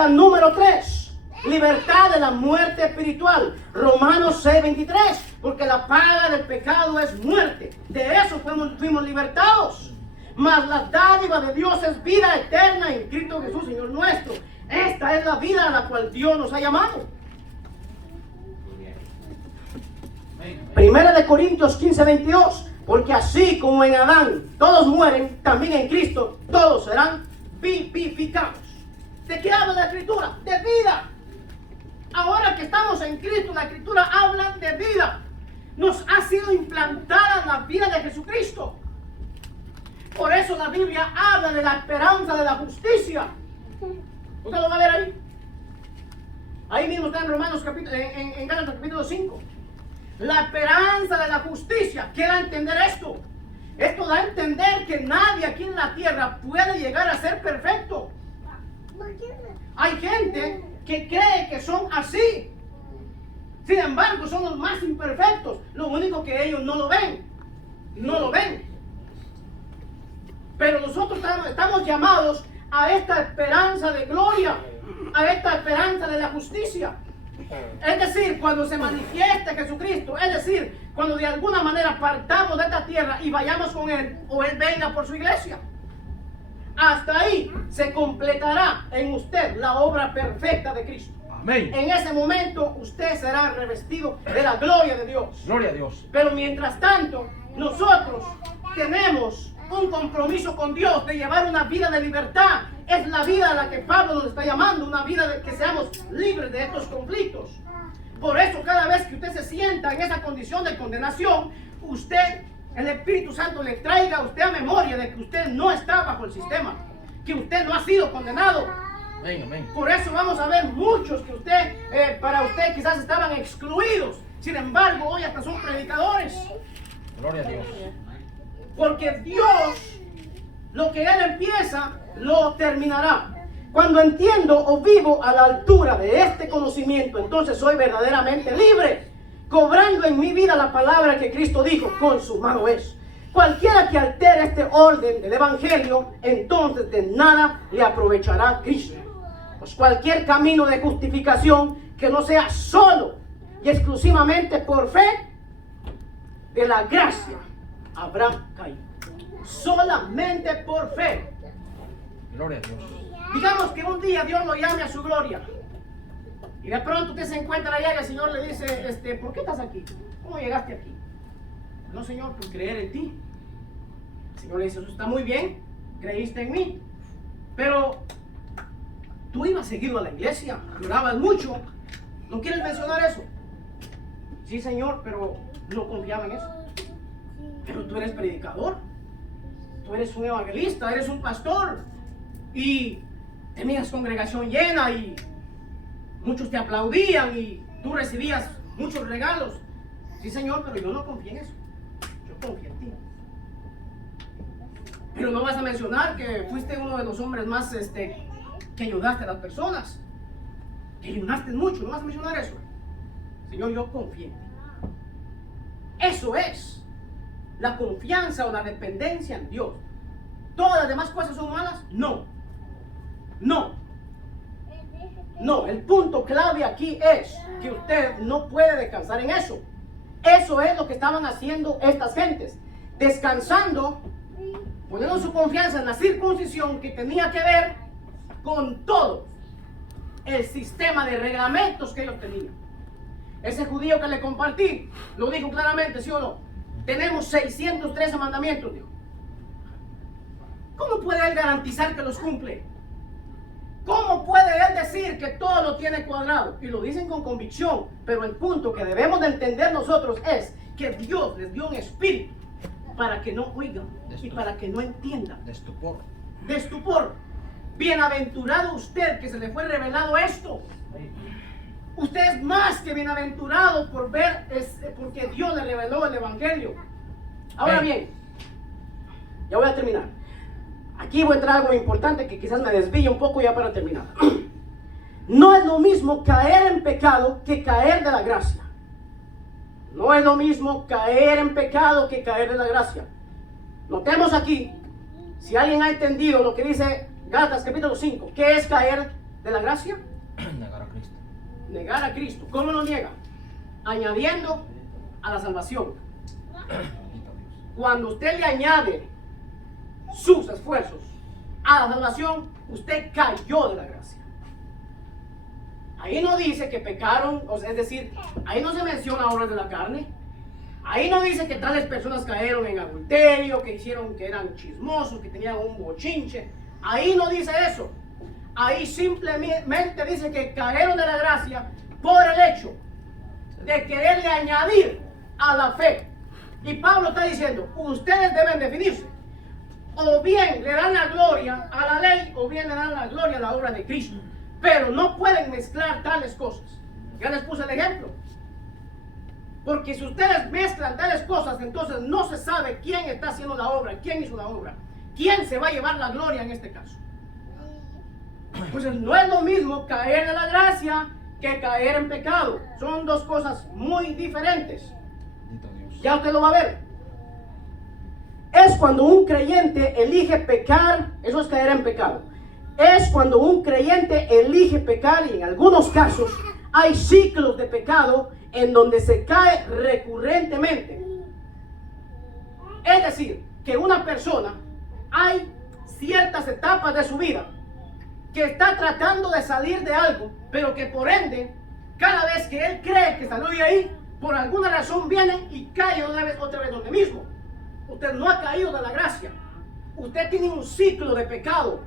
Número 3, libertad de la muerte espiritual. Romanos 6:23. Porque la paga del pecado es muerte. De eso fuimos libertados. Mas la dádiva de Dios es vida eterna en Cristo Jesús, Señor nuestro. Esta es la vida a la cual Dios nos ha llamado. Primera de Corintios 15:22. Porque así como en Adán todos mueren, también en Cristo todos serán vivificados. ¿De qué habla la Escritura? De vida. Ahora que estamos en Cristo, la Escritura habla de vida. Nos ha sido implantada la vida de Jesucristo. Por eso la Biblia habla de la esperanza de la justicia. Usted lo va a ver ahí. Ahí mismo está en Romanos en Gálatas capítulo 5. La esperanza de la justicia. ¿Qué da a entender esto? Esto da a entender que nadie aquí en la tierra puede llegar a ser perfecto. Hay gente que cree que son así. Sin embargo, son los más imperfectos. Lo único que ellos no lo ven. No lo ven. Pero nosotros estamos llamados a esta esperanza de gloria, a esta esperanza de la justicia. Es decir, cuando se manifieste Jesucristo, es decir, cuando de alguna manera partamos de esta tierra y vayamos con Él, o Él venga por su iglesia. Hasta ahí se completará en usted la obra perfecta de Cristo. Amén. En ese momento usted será revestido de la gloria de Dios. Gloria a Dios. Pero mientras tanto, nosotros tenemos un compromiso con Dios de llevar una vida de libertad. Es la vida a la que Pablo nos está llamando, una vida de que seamos libres de estos conflictos. Por eso cada vez que usted se sienta en esa condición de condenación, usted, el Espíritu Santo le traiga a usted a memoria de que usted no está bajo el sistema, que usted no ha sido condenado. Amén, amén. Por eso vamos a ver muchos que para usted quizás estaban excluidos. Sin embargo, hoy hasta son predicadores. Gloria a Dios. Porque Dios, lo que Él empieza, lo terminará. Cuando entiendo o vivo a la altura de este conocimiento, entonces soy verdaderamente libre, cobrando en mi vida la palabra que Cristo dijo, consumado es. Cualquiera que altere este orden del Evangelio, entonces de nada le aprovechará Cristo. Pues cualquier camino de justificación que no sea solo y exclusivamente por fe, de la gracia habrá caído. Solamente por fe. Gloria a Dios. Digamos que un día Dios lo llame a su gloria. Y de pronto usted se encuentra allá y el Señor le dice, ¿por qué estás aquí? ¿Cómo llegaste aquí? No, Señor, por creer en ti. El Señor le dice, eso está muy bien, creíste en mí. Pero tú ibas seguido a la iglesia, llorabas mucho. ¿No quieres mencionar eso? Sí, Señor, pero no confiaba en eso. Pero tú eres predicador, tú eres un evangelista, eres un pastor y tenías congregación llena y muchos te aplaudían y tú recibías muchos regalos. Sí, Señor, pero yo no confío en eso. Yo confío en ti. Pero no vas a mencionar que fuiste uno de los hombres más que ayudaste a las personas, que ayudaste mucho. No vas a mencionar eso. Señor, yo confío en ti. Eso es la confianza o la dependencia en Dios. ¿Todas las demás cosas son malas? No. No. No, el punto clave aquí es que usted no puede descansar en eso. Eso es lo que estaban haciendo estas gentes. Descansando, poniendo su confianza en la circuncisión que tenía que ver con todo el sistema de reglamentos que ellos tenían. Ese judío que le compartí lo dijo claramente, ¿sí o no? Tenemos 613 mandamientos, dijo. ¿Cómo puede él garantizar que los cumple? ¿Cómo puede él decir que todo lo tiene cuadrado? Y lo dicen con convicción, pero el punto que debemos de entender nosotros es que Dios les dio un espíritu para que no oigan y para que no entiendan. De estupor. De estupor. Bienaventurado usted que se le fue revelado esto. Usted es más que bienaventurado por ver, porque Dios le reveló el Evangelio. Ahora bien, ya voy a terminar. Aquí voy a entrar algo importante que quizás me desvíe un poco ya para terminar. No es lo mismo caer en pecado que caer de la gracia. No es lo mismo caer en pecado que caer de la gracia. Notemos aquí, si alguien ha entendido lo que dice Gálatas capítulo 5, ¿qué es caer de la gracia? Negar a Cristo. Negar a Cristo. ¿Cómo lo niega? Añadiendo a la salvación. Cuando usted le añade sus esfuerzos a la salvación, usted cayó de la gracia. Ahí no dice que pecaron, o sea, es decir, ahí no se menciona obras de la carne. Ahí no dice que tales personas cayeron en adulterio, que eran chismosos, que tenían un bochinche. Ahí no dice eso. Ahí simplemente dice que cayeron de la gracia por el hecho de quererle añadir a la fe. Y Pablo está diciendo, ustedes deben definirse. o bien le dan la gloria a la ley, o bien le dan la gloria a la obra de Cristo. Pero no pueden mezclar tales cosas. Ya les puse el ejemplo. Porque si ustedes mezclan tales cosas, entonces no se sabe quién está haciendo la obra, quién hizo la obra, quién se va a llevar la gloria en este caso. Entonces no es lo mismo caer en la gracia que caer en pecado. Son dos cosas muy diferentes. Bendito Dios. Ya usted lo va a ver. Es cuando un creyente elige pecar, eso es caer en pecado. Es cuando un creyente elige pecar, y en algunos casos hay ciclos de pecado en donde se cae recurrentemente. Es decir, que una persona, hay ciertas etapas de su vida que está tratando de salir de algo, pero que por ende, cada vez que él cree que salió de ahí, por alguna razón viene y cae otra vez donde mismo. Usted no ha caído de la gracia. Usted tiene un ciclo de pecado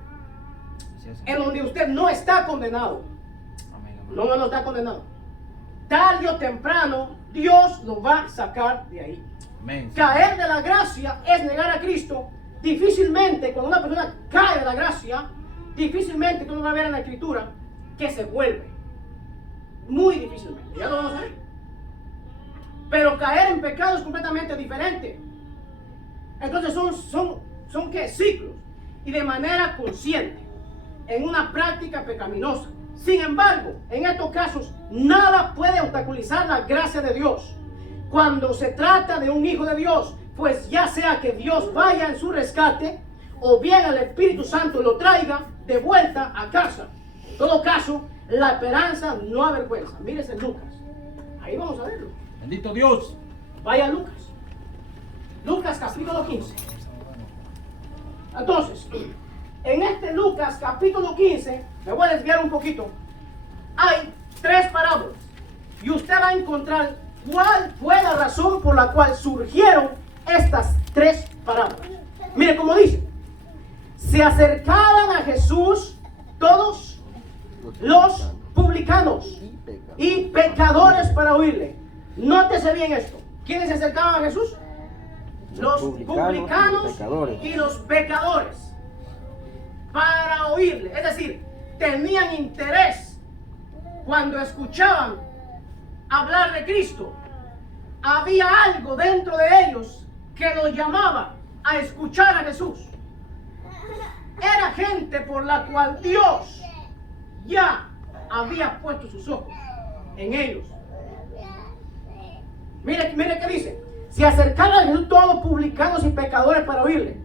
Así es, en Señor. donde usted no está condenado. Amén, amén. No está condenado. Tarde o temprano, Dios lo va a sacar de ahí. Amén. Caer de la gracia es negar a Cristo. Difícilmente, cuando una persona cae de la gracia, difícilmente tú no vas a ver en la Escritura que se vuelve. Muy difícilmente. Ya lo vamos a ver. Pero caer en pecado es completamente diferente. Entonces son ¿qué? Ciclos. Y de manera consciente. En una práctica pecaminosa. Sin embargo, en estos casos, nada puede obstaculizar la gracia de Dios. Cuando se trata de un hijo de Dios, pues ya sea que Dios vaya en su rescate, o bien el Espíritu Santo lo traiga de vuelta a casa. En todo caso, la esperanza no avergüenza. Mírese Lucas. Ahí vamos a verlo. Bendito Dios. Vaya a Lucas. Lucas capítulo 15. Entonces, en este Lucas capítulo 15, me voy a desviar un poquito, hay 3 parábolas. Y usted va a encontrar cuál fue la razón por la cual surgieron estas 3 parábolas. Mire cómo dice. Se acercaban a Jesús todos los publicanos y pecadores para oírle. Nótese bien esto. ¿Quiénes se acercaban a Jesús? Los publicanos y los pecadores para oírle. Es decir, tenían interés cuando escuchaban hablar de Cristo. Había algo dentro de ellos que los llamaba a escuchar a Jesús. Era gente por la cual Dios ya había puesto sus ojos en ellos. Mire qué dice. Se acercaron a Jesús todos los publicanos y pecadores para oírle.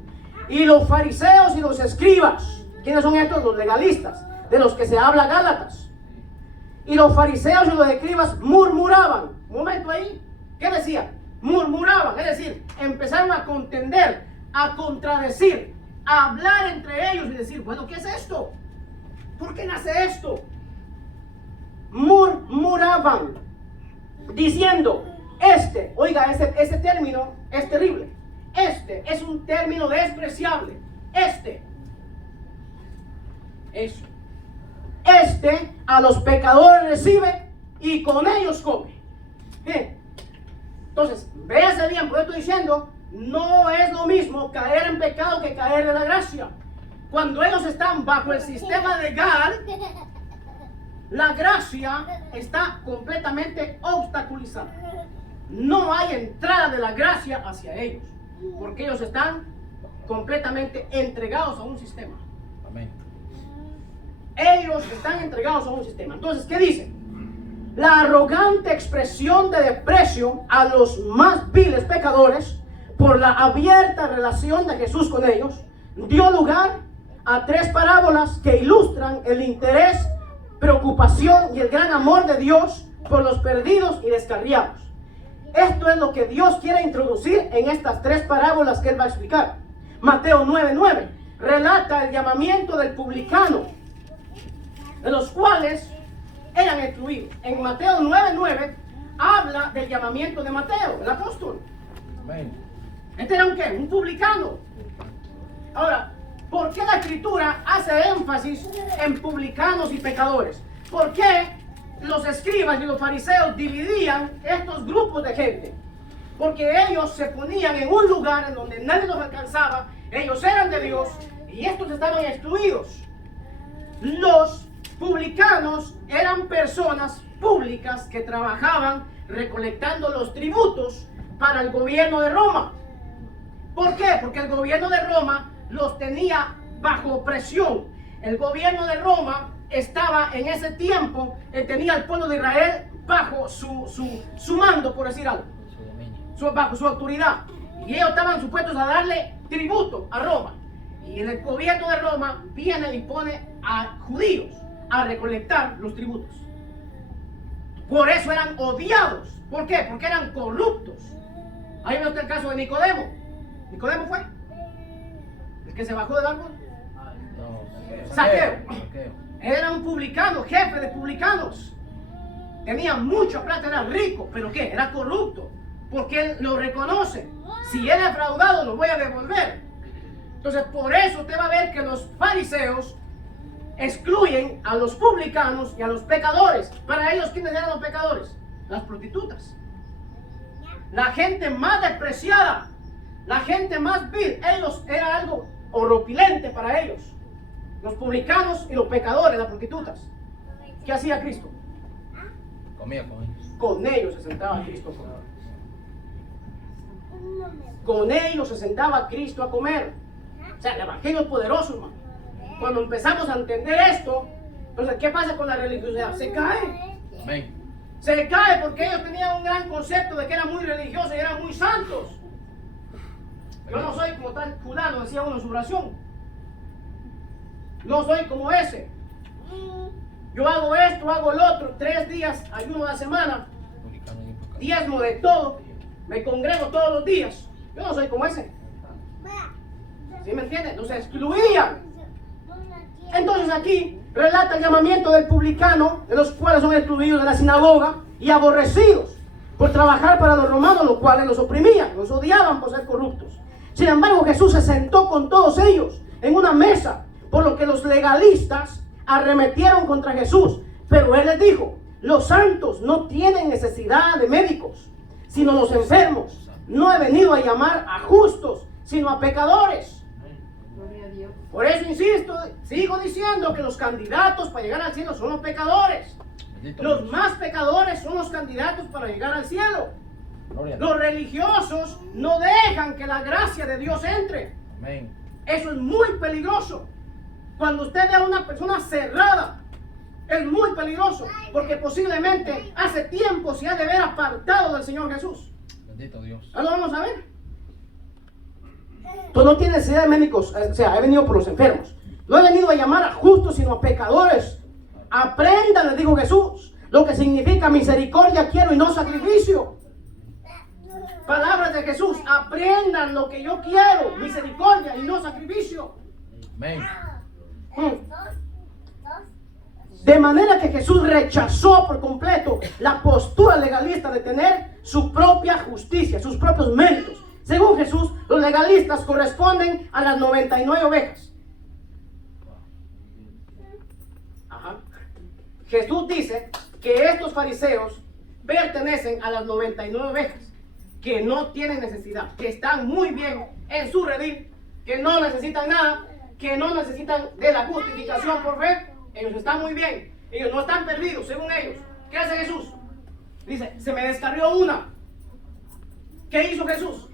Y los fariseos y los escribas. ¿Quiénes son estos? Los legalistas, de los que se habla Gálatas. Y los fariseos y los escribas murmuraban. Un momento ahí. ¿Qué decía? Murmuraban. Es decir, empezaron a contender, a contradecir, a hablar entre ellos y decir, bueno, ¿qué es esto? ¿Por qué nace esto? Murmuraban, diciendo, oiga, ese término es terrible. Este es un término despreciable. Eso. A los pecadores recibe y con ellos come. Entonces, véase bien, por eso estoy diciendo, no es lo mismo caer en pecado que caer en la gracia. Cuando ellos están bajo el sistema legal, la gracia está completamente obstaculizada. No hay entrada de la gracia hacia ellos, porque ellos están completamente entregados a un sistema. Amén. Ellos están entregados a un sistema. Entonces, ¿qué dice? La arrogante expresión de desprecio a los más viles pecadores por la abierta relación de Jesús con ellos dio lugar a 3 parábolas que ilustran el interés, preocupación y el gran amor de Dios por los perdidos y descarriados. Esto es lo que Dios quiere introducir en estas 3 parábolas que Él va a explicar. Mateo 9:9 relata el llamamiento del publicano, de los cuales eran excluidos. En Mateo 9:9 habla del llamamiento de Mateo, el apóstol. Amén. Este era un ¿qué? Un publicano. Ahora, ¿por qué la Escritura hace énfasis en publicanos y pecadores? ¿Por qué los escribas y los fariseos dividían estos grupos de gente? Porque ellos se ponían en un lugar en donde nadie los alcanzaba, Ellos eran de Dios y estos estaban excluidos. Los publicanos eran personas públicas que trabajaban recolectando los tributos para el gobierno de Roma. ¿Por qué? Porque el gobierno de Roma los tenía bajo presión. El gobierno de Roma estaba en ese tiempo, tenía al pueblo de Israel bajo su mando, por decir algo, bajo su autoridad. Y ellos estaban supuestos a darle tributo a Roma. Y en el gobierno de Roma viene y pone a judíos a recolectar los tributos. Por eso eran odiados. ¿Por qué? Porque eran corruptos. Ahí ve usted el caso de Nicodemo. ¿Nicodemo fue? ¿El que se bajó del árbol? No, Zaqueo. Zaqueo. Era un publicano, jefe de publicanos. Tenía mucha plata, era rico. ¿Pero qué? Era corrupto. Porque él lo reconoce. Si él ha defraudado, lo voy a devolver. Entonces, por eso usted va a ver que los fariseos excluyen a los publicanos y a los pecadores. Para ellos, ¿quiénes eran los pecadores? Las prostitutas. La gente más despreciada. La gente más vil. Ellos era algo horripilante para ellos. Los publicanos y los pecadores, las prostitutas. ¿Qué hacía Cristo? Comía con ellos. Con ellos se sentaba Cristo a comer. Con ellos se sentaba Cristo a comer. O sea, el evangelio es poderoso, hermano. Cuando empezamos a entender esto, entonces, ¿qué pasa con la religiosidad? Se cae. Amén. Se cae porque ellos tenían un gran concepto de que eran muy religiosos y eran muy santos. Yo no soy como tal fulano, decía uno en su oración. No soy como ese. Yo hago esto, hago el otro, 3 días, ayuno a la semana, diezmo de todo, me congrego todos los días. Yo no soy como ese. ¿Sí me entienden? Entonces excluían. Entonces aquí relata el llamamiento del publicano, de los cuales son excluidos de la sinagoga y aborrecidos por trabajar para los romanos, los cuales los oprimían, los odiaban por ser corruptos. Sin embargo, Jesús se sentó con todos ellos en una mesa, por lo que los legalistas arremetieron contra Jesús. Pero él les dijo: los santos no tienen necesidad de médicos, sino los enfermos. No he venido a llamar a justos, sino a pecadores. Por eso insisto, sigo diciendo que los candidatos para llegar al cielo son los pecadores. Los más pecadores son los candidatos para llegar al cielo. Los religiosos no dejan que la gracia de Dios entre. Amén. Eso es muy peligroso. Cuando usted ve a una persona cerrada, es muy peligroso, porque posiblemente hace tiempo se ha de ver apartado del Señor Jesús. Bendito Dios. Ahora lo vamos a ver. Tú no tienes necesidad de médicos, o sea, he venido por los enfermos. No he venido a llamar a justos, sino a pecadores. Aprendan, les dijo Jesús, lo que significa misericordia quiero y no sacrificio. Palabras de Jesús: aprendan lo que yo quiero, misericordia y no sacrificio. Amén. De manera que Jesús rechazó por completo la postura legalista de tener su propia justicia, sus propios méritos. Según Jesús, los legalistas corresponden a las 99 ovejas. Ajá. Jesús dice que estos fariseos pertenecen a las 99 ovejas, que no tienen necesidad, que están muy bien en su redil, que no necesitan nada, que no necesitan de la justificación por fe. Ellos están muy bien, ellos no están perdidos, según ellos. ¿Qué hace Jesús? Dice: se me descarrió una. ¿Qué hizo Jesús?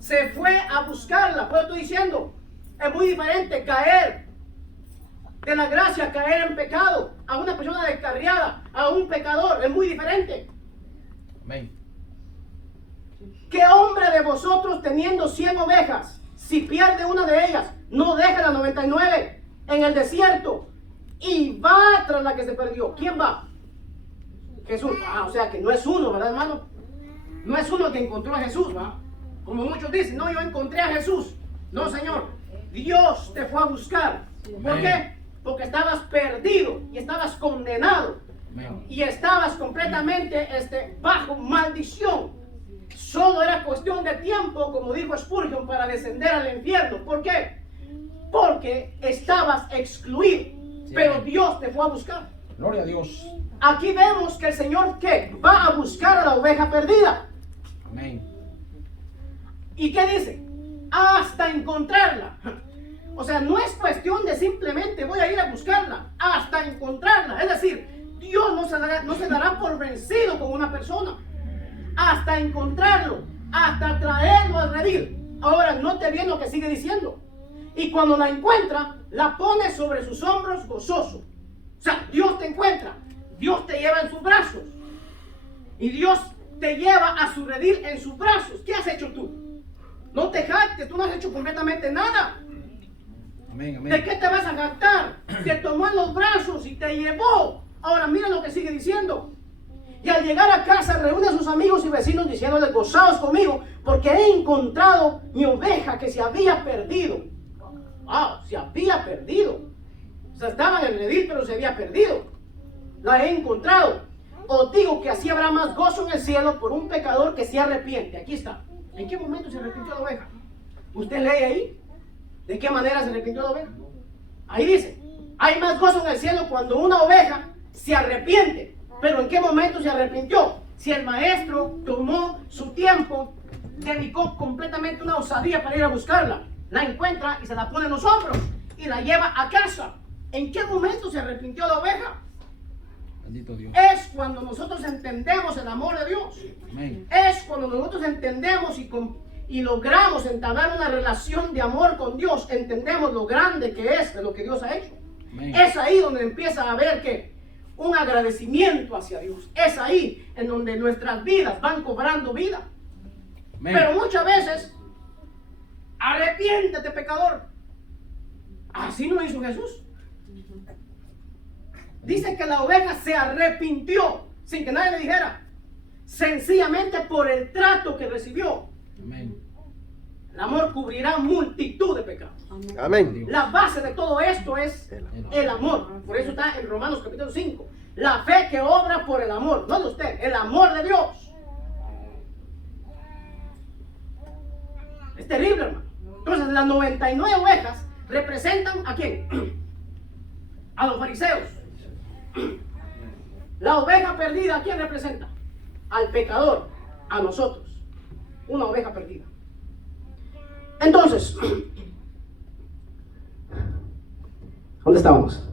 Se fue a buscarla. Pues estoy diciendo, es muy diferente caer de la gracia, caer en pecado, a una persona descarriada, a un pecador, es muy diferente. Amén. ¿Qué hombre de vosotros, teniendo 100 ovejas, si pierde una de ellas, no deja las 99 en el desierto y va tras la que se perdió? ¿Quién va? Jesús. O sea que no es uno, ¿verdad, hermano? No es uno que encontró a Jesús, ¿va? Como muchos dicen: no, yo encontré a Jesús. No, Señor, Dios te fue a buscar. ¿Por qué? Porque estabas perdido y estabas condenado. Amén. Y estabas completamente bajo maldición. Solo era cuestión de tiempo, como dijo Spurgeon, para descender al infierno. ¿Por qué? Porque estabas excluido. Sí, pero amén. Dios te fue a buscar. Gloria a Dios. Aquí vemos que el Señor, ¿qué? Va a buscar a la oveja perdida. Amén. ¿Y qué dice? hasta encontrarla. O sea, no es cuestión de simplemente voy a ir a buscarla, hasta encontrarla. Es decir, Dios no se dará por vencido con una persona, hasta encontrarlo, hasta traerlo al redil. Ahora, note bien lo que sigue diciendo. Y cuando la encuentra, la pone sobre sus hombros gozoso. O sea, Dios te encuentra, Dios te lleva en sus brazos. Y Dios te lleva a su redil en sus brazos. ¿Qué has hecho tú? No te jactes, tú no has hecho completamente nada. Amén, amén. ¿De qué te vas a jactar? Te tomó en los brazos y te llevó. Ahora mira lo que sigue diciendo. Y al llegar a casa reúne a sus amigos y vecinos diciéndoles: gozaos conmigo, porque he encontrado mi oveja que se había perdido. Wow, se había perdido. O sea, estaba en el redil, pero se había perdido. La he encontrado. Os digo que así habrá más gozo en el cielo por un pecador que se arrepiente. Aquí está. ¿En qué momento se arrepintió la oveja? ¿Usted lee ahí? ¿De qué manera se arrepintió la oveja? Ahí dice: hay más gozo en el cielo cuando una oveja se arrepiente. Pero ¿en qué momento se arrepintió? Si el maestro tomó su tiempo, dedicó completamente una osadía para ir a buscarla, la encuentra y se la pone en los hombros y la lleva a casa. ¿En qué momento se arrepintió la oveja? Bendito Dios. Es cuando nosotros entendemos el amor de Dios. Amén. Es cuando nosotros entendemos y logramos entablar una relación de amor con Dios. Entendemos lo grande que es de lo que Dios ha hecho. Amén. Es ahí donde empieza a haber que un agradecimiento hacia Dios. Es ahí en donde nuestras vidas van cobrando vida. Amén. Pero muchas veces, arrepiéntete, pecador. Así no hizo Jesús. Dice que la oveja se arrepintió sin que nadie le dijera, sencillamente por el trato que recibió. Amén. El amor cubrirá multitud de pecados. Amén. La base de todo esto es el amor. Por eso está en Romanos capítulo 5. La fe que obra por el amor, no de usted, el amor de Dios. Es terrible, hermano. Entonces, las 99 ovejas representan ¿a quién? A los fariseos. La oveja perdida, ¿a quién representa? Al pecador, a nosotros. Una oveja perdida. Entonces, ¿dónde estábamos?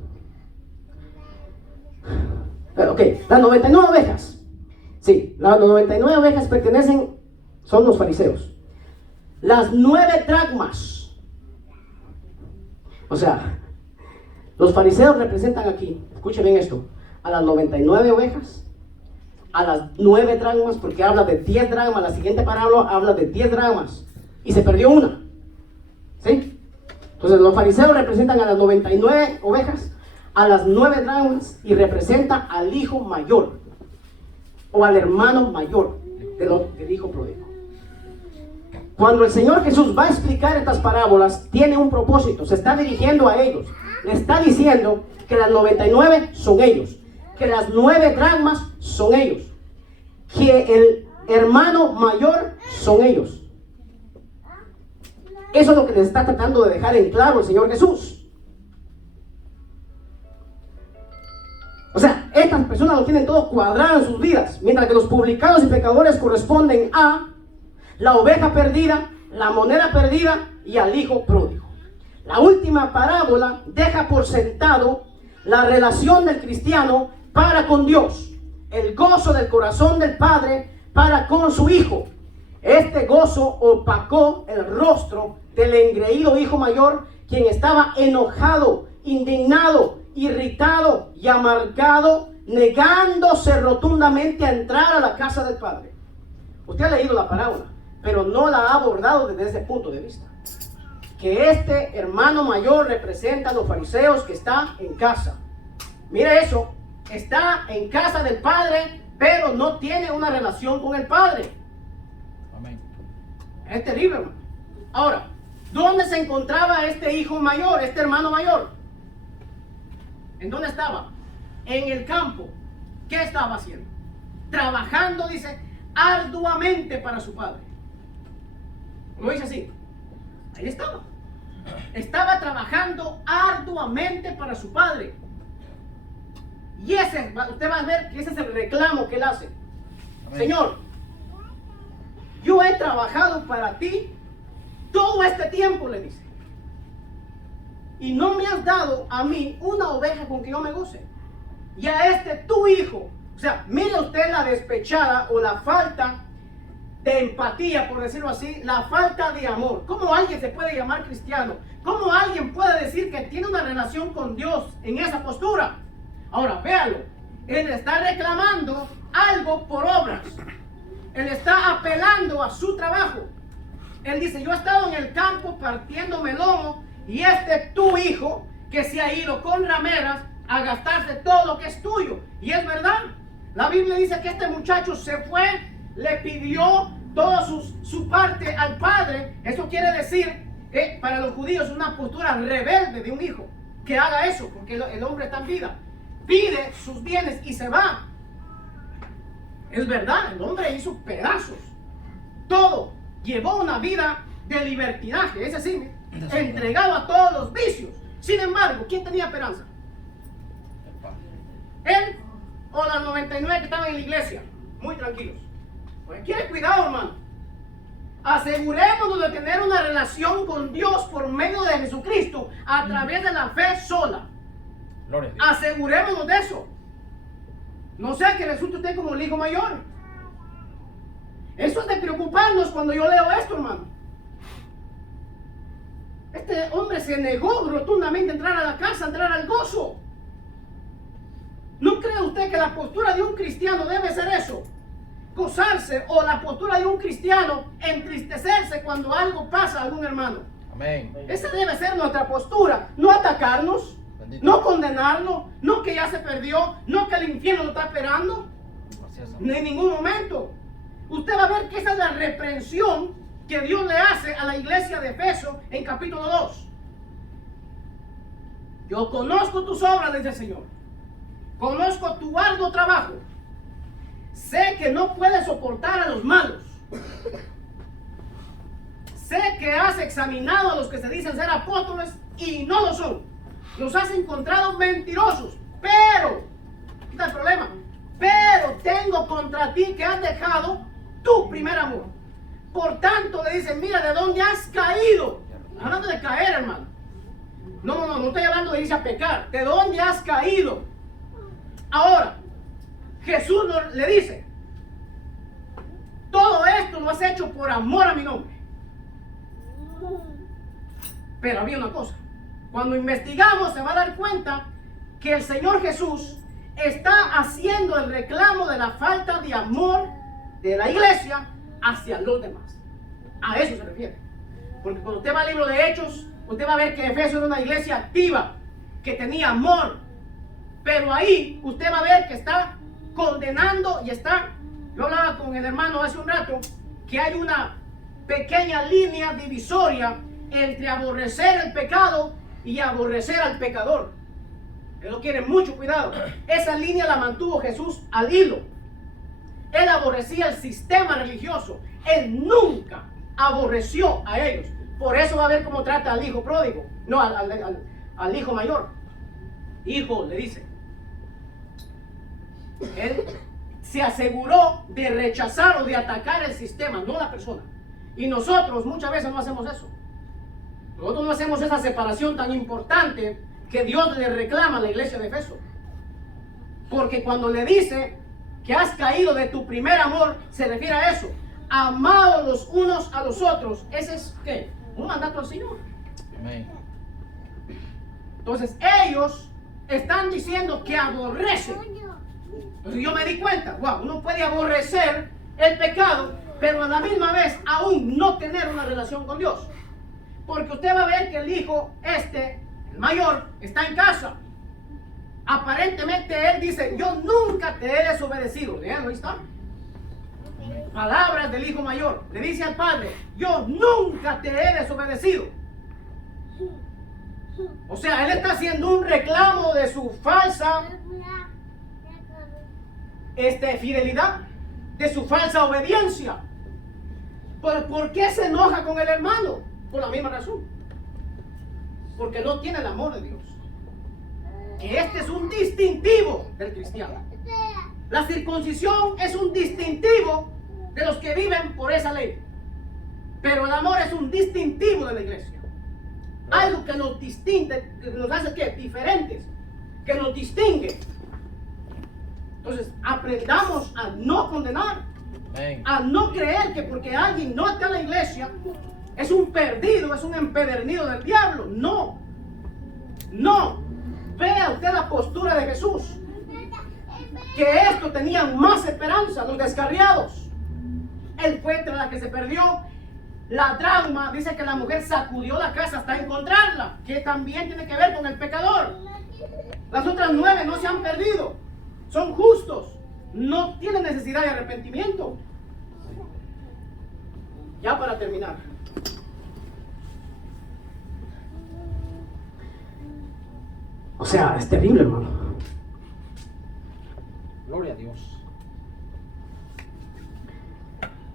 Ok, las 99 ovejas. Sí, las 99 ovejas son los fariseos. Las 9 dracmas. O sea, los fariseos representan aquí, escuchen bien esto, a las 99 ovejas, a las 9 dracmas, porque habla de 10 dracmas. La siguiente parábola habla de 10 dracmas. Y se perdió una. ¿Sí? Entonces los fariseos representan a las 99 ovejas, a las 9 dracmas, y representa al hijo mayor o al hermano mayor del hijo pródigo. Cuando el Señor Jesús va a explicar estas parábolas, tiene un propósito, se está dirigiendo a ellos. Le está diciendo que las 99 son ellos, que las 9 dracmas son ellos, que el hermano mayor son ellos. Eso es lo que les está tratando de dejar en claro el Señor Jesús. O sea, estas personas lo tienen todo cuadrado en sus vidas, mientras que los publicanos y pecadores corresponden a la oveja perdida, la moneda perdida y al hijo pródigo. La última parábola deja por sentado la relación del cristiano para con Dios, el gozo del corazón del Padre para con su hijo. Este gozo opacó el rostro del engreído hijo mayor, quien estaba enojado, indignado, irritado y amargado, negándose rotundamente a entrar a la casa del Padre. Usted ha leído la parábola, pero no la ha abordado desde ese punto de vista. Que este hermano mayor representa a los fariseos que está en casa. Mire eso, está en casa del Padre, pero no tiene una relación con el Padre. Amén. Es terrible, hermano. Ahora, ¿dónde se encontraba este hijo mayor, este hermano mayor? ¿En dónde estaba? En el campo. ¿Qué estaba haciendo? Trabajando, dice, arduamente para su padre. ¿Lo dice así? Ahí estaba. Estaba trabajando arduamente para su padre. Y usted va a ver que ese es el reclamo que él hace. Amén. Señor, yo he trabajado para ti todo este tiempo, le dice, y no me has dado a mí una oveja con que yo me goce. Y a este tu hijo, o sea, mire usted la despechada o la falta de empatía, por decirlo así, la falta de amor. ¿Cómo alguien se puede llamar cristiano? ¿Cómo alguien puede decir que tiene una relación con Dios en esa postura? Ahora, véalo, él está reclamando algo por obras. Él está apelando a su trabajo. Él dice, yo he estado en el campo partiéndome el lomo y este tu hijo que se ha ido con rameras a gastarse todo lo que es tuyo. Y es verdad, la Biblia dice que este muchacho se fue, le pidió toda su parte al padre. Eso quiere decir que para los judíos es una postura rebelde de un hijo que haga eso, porque el hombre está en vida. Pide sus bienes y se va. Es verdad, el hombre hizo pedazos. Todo. Llevó una vida de libertinaje, es decir, entregado a todos los vicios. Sin embargo, ¿quién tenía esperanza? Él o las 99 que estaban en la iglesia. Muy tranquilos. Pues quiere cuidado, hermano. Asegurémonos de tener una relación con Dios por medio de Jesucristo a través de la fe sola. Gloria a Dios. Asegurémonos de eso. No sea que resulte usted como el hijo mayor. Eso es de preocuparnos cuando yo leo esto, hermano. Este hombre se negó rotundamente a entrar a la casa, a entrar al gozo. ¿No cree usted que la postura de un cristiano debe ser eso? Gozarse, o la postura de un cristiano entristecerse cuando algo pasa a algún hermano. Amén. Esa debe ser nuestra postura. No atacarnos, Bendito. no condenarnos, no que ya se perdió, no que el infierno lo está esperando. Así es, En ningún momento. Usted va a ver que esa es la reprensión que Dios le hace a la iglesia de Efeso en capítulo 2. Yo conozco tus obras, dice el Señor. Conozco tu arduo trabajo. Sé que no puedes soportar a los malos. Sé que has examinado a los que se dicen ser apóstoles y no lo son. Los has encontrado mentirosos. Pero, ¿qué está el problema? Pero tengo contra ti que has dejado tu primer amor. Por tanto, le dicen, mira, ¿de dónde has caído? Hablando de caer, hermano. No estoy hablando de irse a pecar. ¿De dónde has caído? Ahora, Jesús le dice, todo esto lo has hecho por amor a mi nombre. Pero había una cosa. Cuando investigamos se va a dar cuenta que el Señor Jesús está haciendo el reclamo de la falta de amor de la iglesia hacia los demás. A eso se refiere. Porque cuando usted va al libro de Hechos, usted va a ver que Efeso era una iglesia activa, que tenía amor. Pero ahí usted va a ver que está condenando y está... Yo hablaba con el hermano hace un rato que hay una pequeña línea divisoria entre aborrecer el pecado y aborrecer al pecador. Él lo quiere mucho cuidado. Esa línea la mantuvo Jesús al hilo. Él aborrecía el sistema religioso. Él nunca aborreció a ellos. Por eso va a ver cómo trata al hijo pródigo. No, al hijo mayor. Hijo, le dice. Él se aseguró de rechazar o de atacar el sistema, no la persona. Y nosotros muchas veces no hacemos eso. Nosotros no hacemos esa separación tan importante que Dios le reclama a la iglesia de Efeso. Porque cuando le dice que has caído de tu primer amor, se refiere a eso. Amados los unos a los otros. Ese es, ¿qué? Un mandato al Señor. Amén. Entonces ellos están diciendo que aborrecen. Entonces yo me di cuenta, wow, uno puede aborrecer el pecado, pero a la misma vez aún no tener una relación con Dios. Porque usted va a ver que el hijo el mayor, está en casa. Aparentemente él dice, yo nunca te he desobedecido. Leanlo, ahí está. Palabras del hijo mayor. Le dice al padre, yo nunca te he desobedecido. O sea, él está haciendo un reclamo de su falsa fidelidad, de su falsa obediencia. ¿Por qué se enoja con el hermano? Por la misma razón. Porque no tiene el amor de Dios. Que este es un distintivo del cristiano. La circuncisión es un distintivo de los que viven por esa ley. Pero el amor es un distintivo de la iglesia. Algo que nos distingue, que nos hace ¿qué? Diferentes, que nos distingue. Entonces, aprendamos a no condenar, Amén. a no creer que porque alguien no está en la iglesia es un perdido, es un empedernido del diablo. No, no. Vea usted la postura de Jesús, que esto tenían más esperanza, los descarriados. Él fue entre la que se perdió. La trauma dice que la mujer sacudió la casa hasta encontrarla, que también tiene que ver con el pecador. Las otras 9 no se han perdido, son justos, no tienen necesidad de arrepentimiento. Ya para terminar, o sea, es terrible, hermano. Gloria a Dios.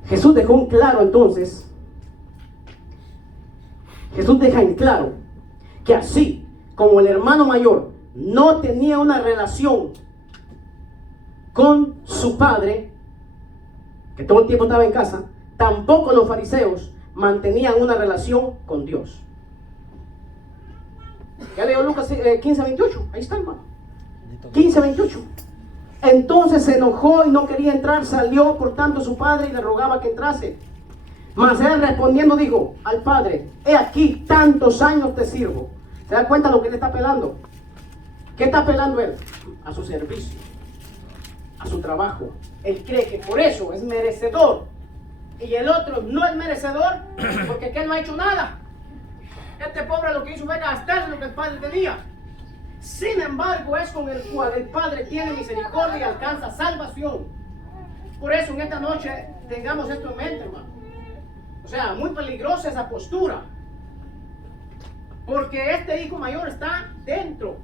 Jesús dejó en claro entonces, Jesús deja en claro que así como el hermano mayor no tenía una relación con su padre, que todo el tiempo estaba en casa, tampoco los fariseos mantenían una relación con Dios. Ya leo Lucas 15:28, ahí está, hermano. 15:28. Entonces se enojó y no quería entrar, salió por tanto su padre y le rogaba que entrase. Mas él respondiendo dijo al padre: he aquí, tantos años te sirvo. ¿Se da cuenta lo que él está apelando? ¿Qué está apelando él? A su servicio, a su trabajo. Él cree que por eso es merecedor. Y el otro no es merecedor porque él no ha hecho nada. Este pobre lo que hizo fue gastarse lo que el padre tenía. Sin embargo, es con el cual el Padre tiene misericordia y alcanza salvación. Por eso en esta noche tengamos esto en mente, hermano. O sea, muy peligrosa esa postura. Porque este hijo mayor está dentro,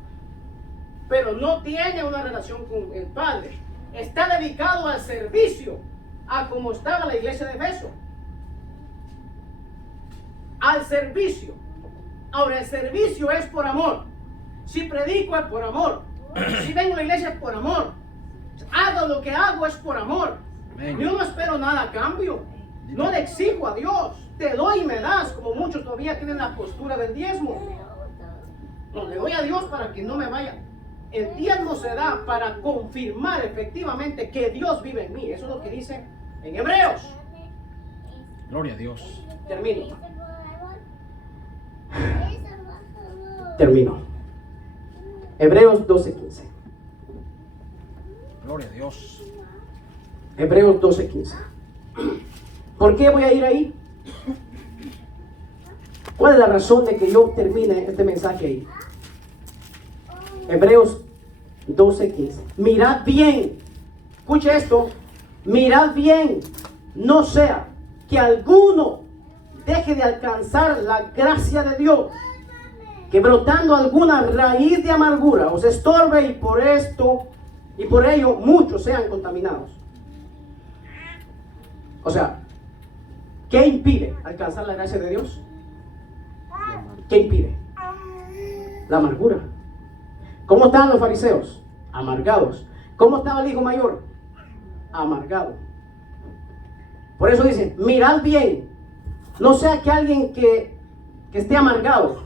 pero no tiene una relación con el Padre. Está dedicado al servicio, a como estaba la iglesia de Efeso. Al servicio. Ahora, el servicio es por amor. Si predico es por amor. Si vengo a la iglesia es por amor. Hago lo que hago es por amor. Yo no espero nada a cambio. No le exijo a Dios. Te doy y me das, como muchos todavía tienen la postura del diezmo. No, le doy a Dios para que no me vaya. El diezmo se da para confirmar efectivamente que Dios vive en mí. Eso es lo que dice en Hebreos. Gloria a Dios. Termino. Termino. Hebreos 12:15. Gloria a Dios. Hebreos 12:15. ¿Por qué voy a ir ahí? ¿Cuál es la razón de que yo termine este mensaje ahí? Hebreos 12:15. Mirad bien. Escuche esto. Mirad bien. No sea que alguno deje de alcanzar la gracia de Dios, que brotando alguna raíz de amargura os estorbe y por esto y por ello muchos sean contaminados. O sea, ¿qué impide alcanzar la gracia de Dios? ¿Qué impide? La amargura. ¿Cómo estaban los fariseos? Amargados. ¿Cómo estaba el hijo mayor? Amargado. Por eso dice, mirad bien. No sea que alguien que esté amargado,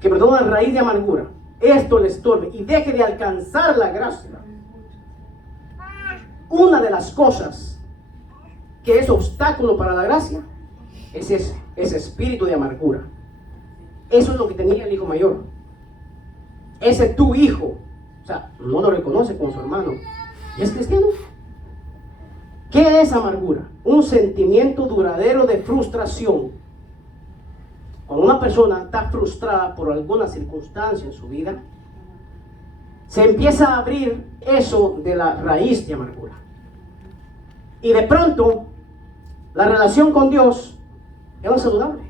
que brotó una raíz de amargura, esto le estorbe y deje de alcanzar la gracia. Una de las cosas que es obstáculo para la gracia es ese espíritu de amargura. Eso es lo que tenía el hijo mayor. Ese tu hijo, o sea, no lo reconoce como su hermano y es cristiano. ¿Qué es amargura? Un sentimiento duradero de frustración. Cuando una persona está frustrada por alguna circunstancia en su vida, se empieza a abrir eso de la raíz de amargura. Y de pronto, la relación con Dios ya no es saludable.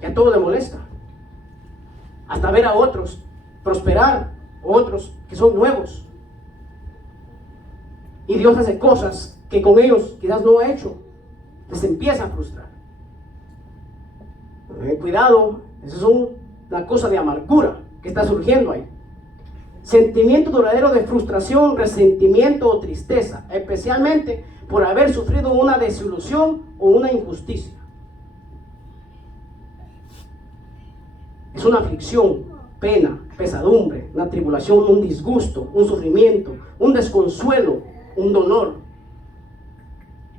Ya todo le molesta. Hasta ver a otros prosperar, otros que son nuevos. Y Dios hace cosas que con ellos quizás no ha hecho. Les empieza a frustrar. Cuidado, esa es una cosa de amargura que está surgiendo ahí. Sentimiento duradero de frustración, resentimiento o tristeza, especialmente por haber sufrido una desilusión o una injusticia. Es una aflicción, pena, pesadumbre, una tribulación, un disgusto, un sufrimiento, un desconsuelo, un dolor.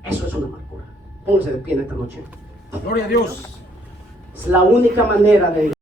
Eso es una amargura. Póngase de pie en esta noche. Gloria a Dios. Es la única manera de